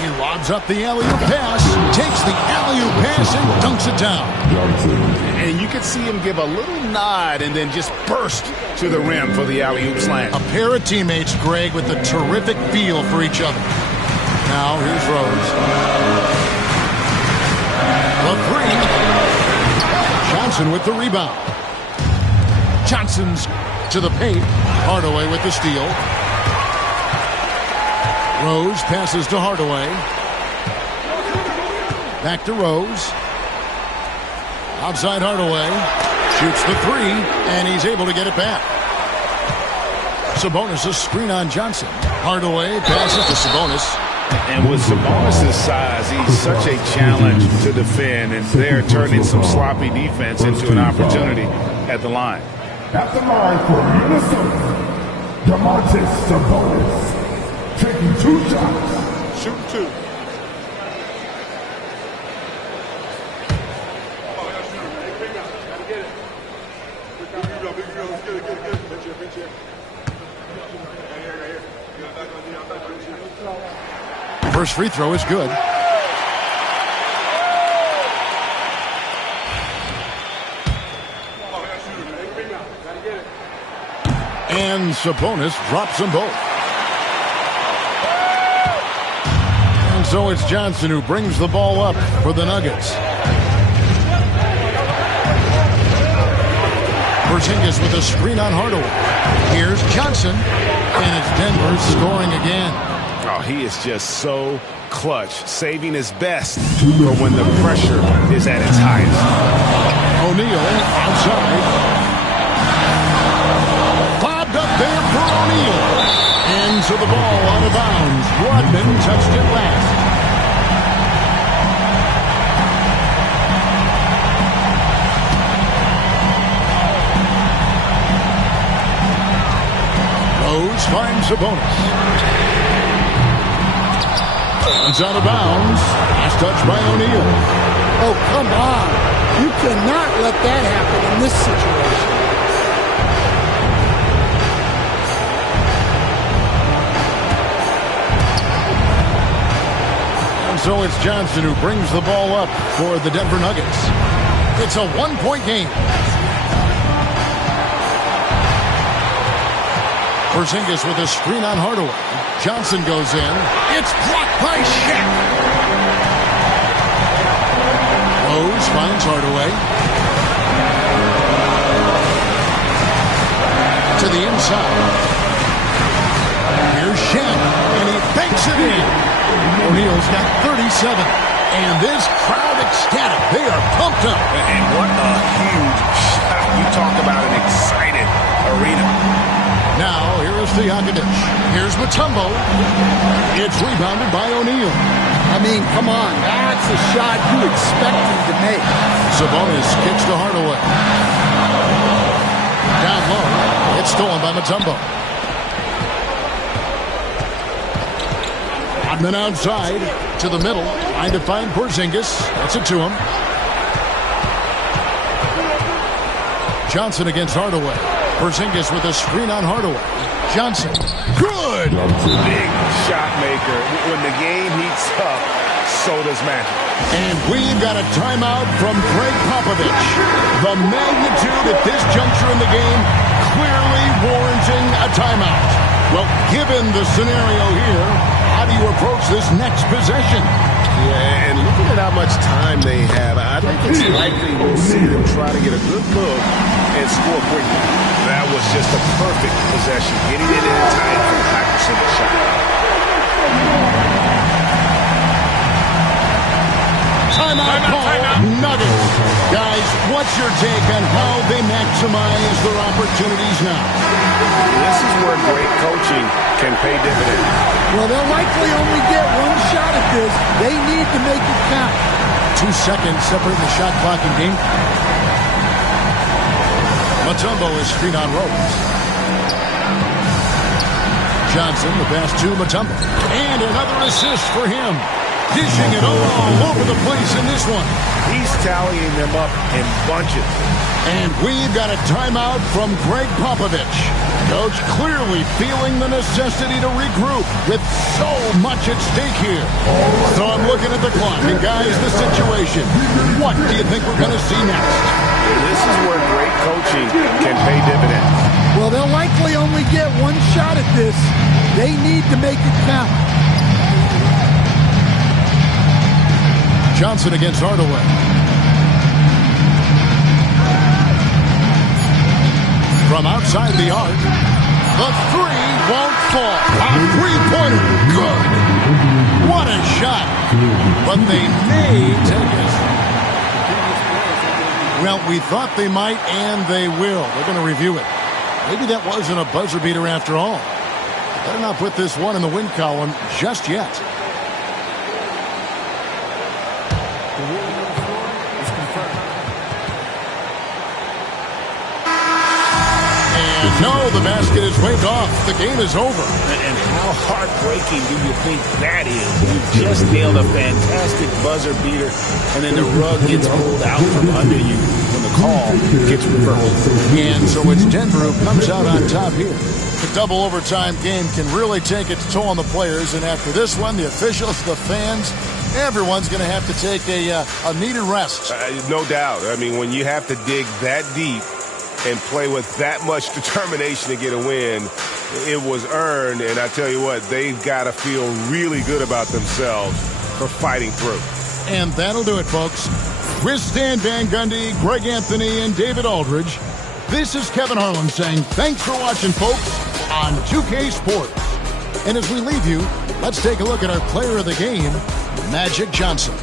He lobs up the alley-oop pass, takes the alley-oop pass and dunks it down. And you can see him give a little nod and then just burst to the rim for the alley-oop slam. A pair of teammates, Greg, with a terrific feel for each other. Now here's Rose. The three. Johnson with the rebound. Johnson's to the paint. Hardaway with the steal. Rose passes to Hardaway. Back to Rose. Outside Hardaway. Shoots the three, and he's able to get it back. Sabonis a screen on Johnson. Hardaway passes to Sabonis. And with Sabonis' size, he's such a challenge to defend, and they're turning some sloppy defense into an opportunity at the line. At the line for Minnesota, DeMontis Sabonis. Taking 2 shots. Shooting 2. First free throw is good. And Sabonis drops them both. And so it's Johnson who brings the ball up for the Nuggets. Porzingis with a screen on Hardaway. Here's Johnson. And it's Denver scoring again. Oh, he is just so clutch, saving his best for when the pressure is at its highest. O'Neal outside. Bobbed up there for O'Neal. And so the ball out of bounds. Rodman touched it last. Rose finds Sabonis. It's out of bounds. Last touch by O'Neal. Oh, come on. You cannot let that happen in this situation. And so it's Johnson who brings the ball up for the Denver Nuggets. It's a one-point game. Porzingis with a screen on Hardaway. Johnson goes in. It's blocked by Shaq. Rose finds Hardaway. To the inside. Here's Shaq, and he banks it in. O'Neal's got 37. And this crowd ecstatic. They are pumped up. And what a huge shot. You talk about an excited arena. Now, here is Theodonis. Here's Mutombo. It's rebounded by O'Neal. I mean, come on. That's a shot you expect him to make. Sabonis kicks to Hardaway. Down low. It's stolen by Mutombo. Rodman outside to the middle. Trying to find Porzingis. That's it to him. Johnson against Hardaway. Porzingis with a screen on Hardaway. Johnson. Good! Big shot maker. When the game heats up, so does magic. And we've got a timeout from Greg Popovich. The magnitude at this juncture in the game clearly warranting a timeout. Well, given the scenario here, how do you approach this next possession? Yeah, and looking at how much time they have, I think it's likely we'll see them try to get a good look and score quickly. That was just a perfect possession, getting it in time for a high percentage shot. Timeout call. Nuggets. Guys, what's your take on how they maximize their opportunities now? This is where great coaching can pay dividends. Well, they'll likely only get one shot at this. They need to make it count. 2 seconds separating the shot clock and game. Mutombo is screen on Rose. Johnson, the pass to Mutombo. And another assist for him. Dishing it all over the place in this one. He's tallying them up in bunches. And we've got a timeout from Greg Popovich. Coach clearly feeling the necessity to regroup with so much at stake here. So I'm looking at the clock, and guys, the situation. What do you think we're going to see next? This is where great coaching can pay dividends. Well, they'll likely only get one shot at this. They need to make it count. Johnson against Hardaway. From outside the arc, the three won't fall. A three-pointer, good. What a shot. But they may take it. Well, we thought they might, and they will. They're going to review it. Maybe that wasn't a buzzer beater after all. Better not put this one in the win column just yet. No, the basket is waved off. The game is over. And how heartbreaking do you think that is? You just nailed a fantastic buzzer beater, and then the rug gets pulled out from under you when the call gets reversed. And so it's Denver who comes out on top here. The double overtime game can really take its toll on the players, and after this one, the officials, the fans, everyone's going to have to take a needed rest. No doubt. I mean, when you have to dig that deep and play with that much determination to get a win, it was earned, and I tell you what, they've got to feel really good about themselves for fighting through. And that'll do it, folks. With Stan Van Gundy, Greg Anthony, and David Aldridge, this is Kevin Harlan saying thanks for watching, folks, on 2K Sports. And as we leave you, let's take a look at our player of the game, Magic Johnson.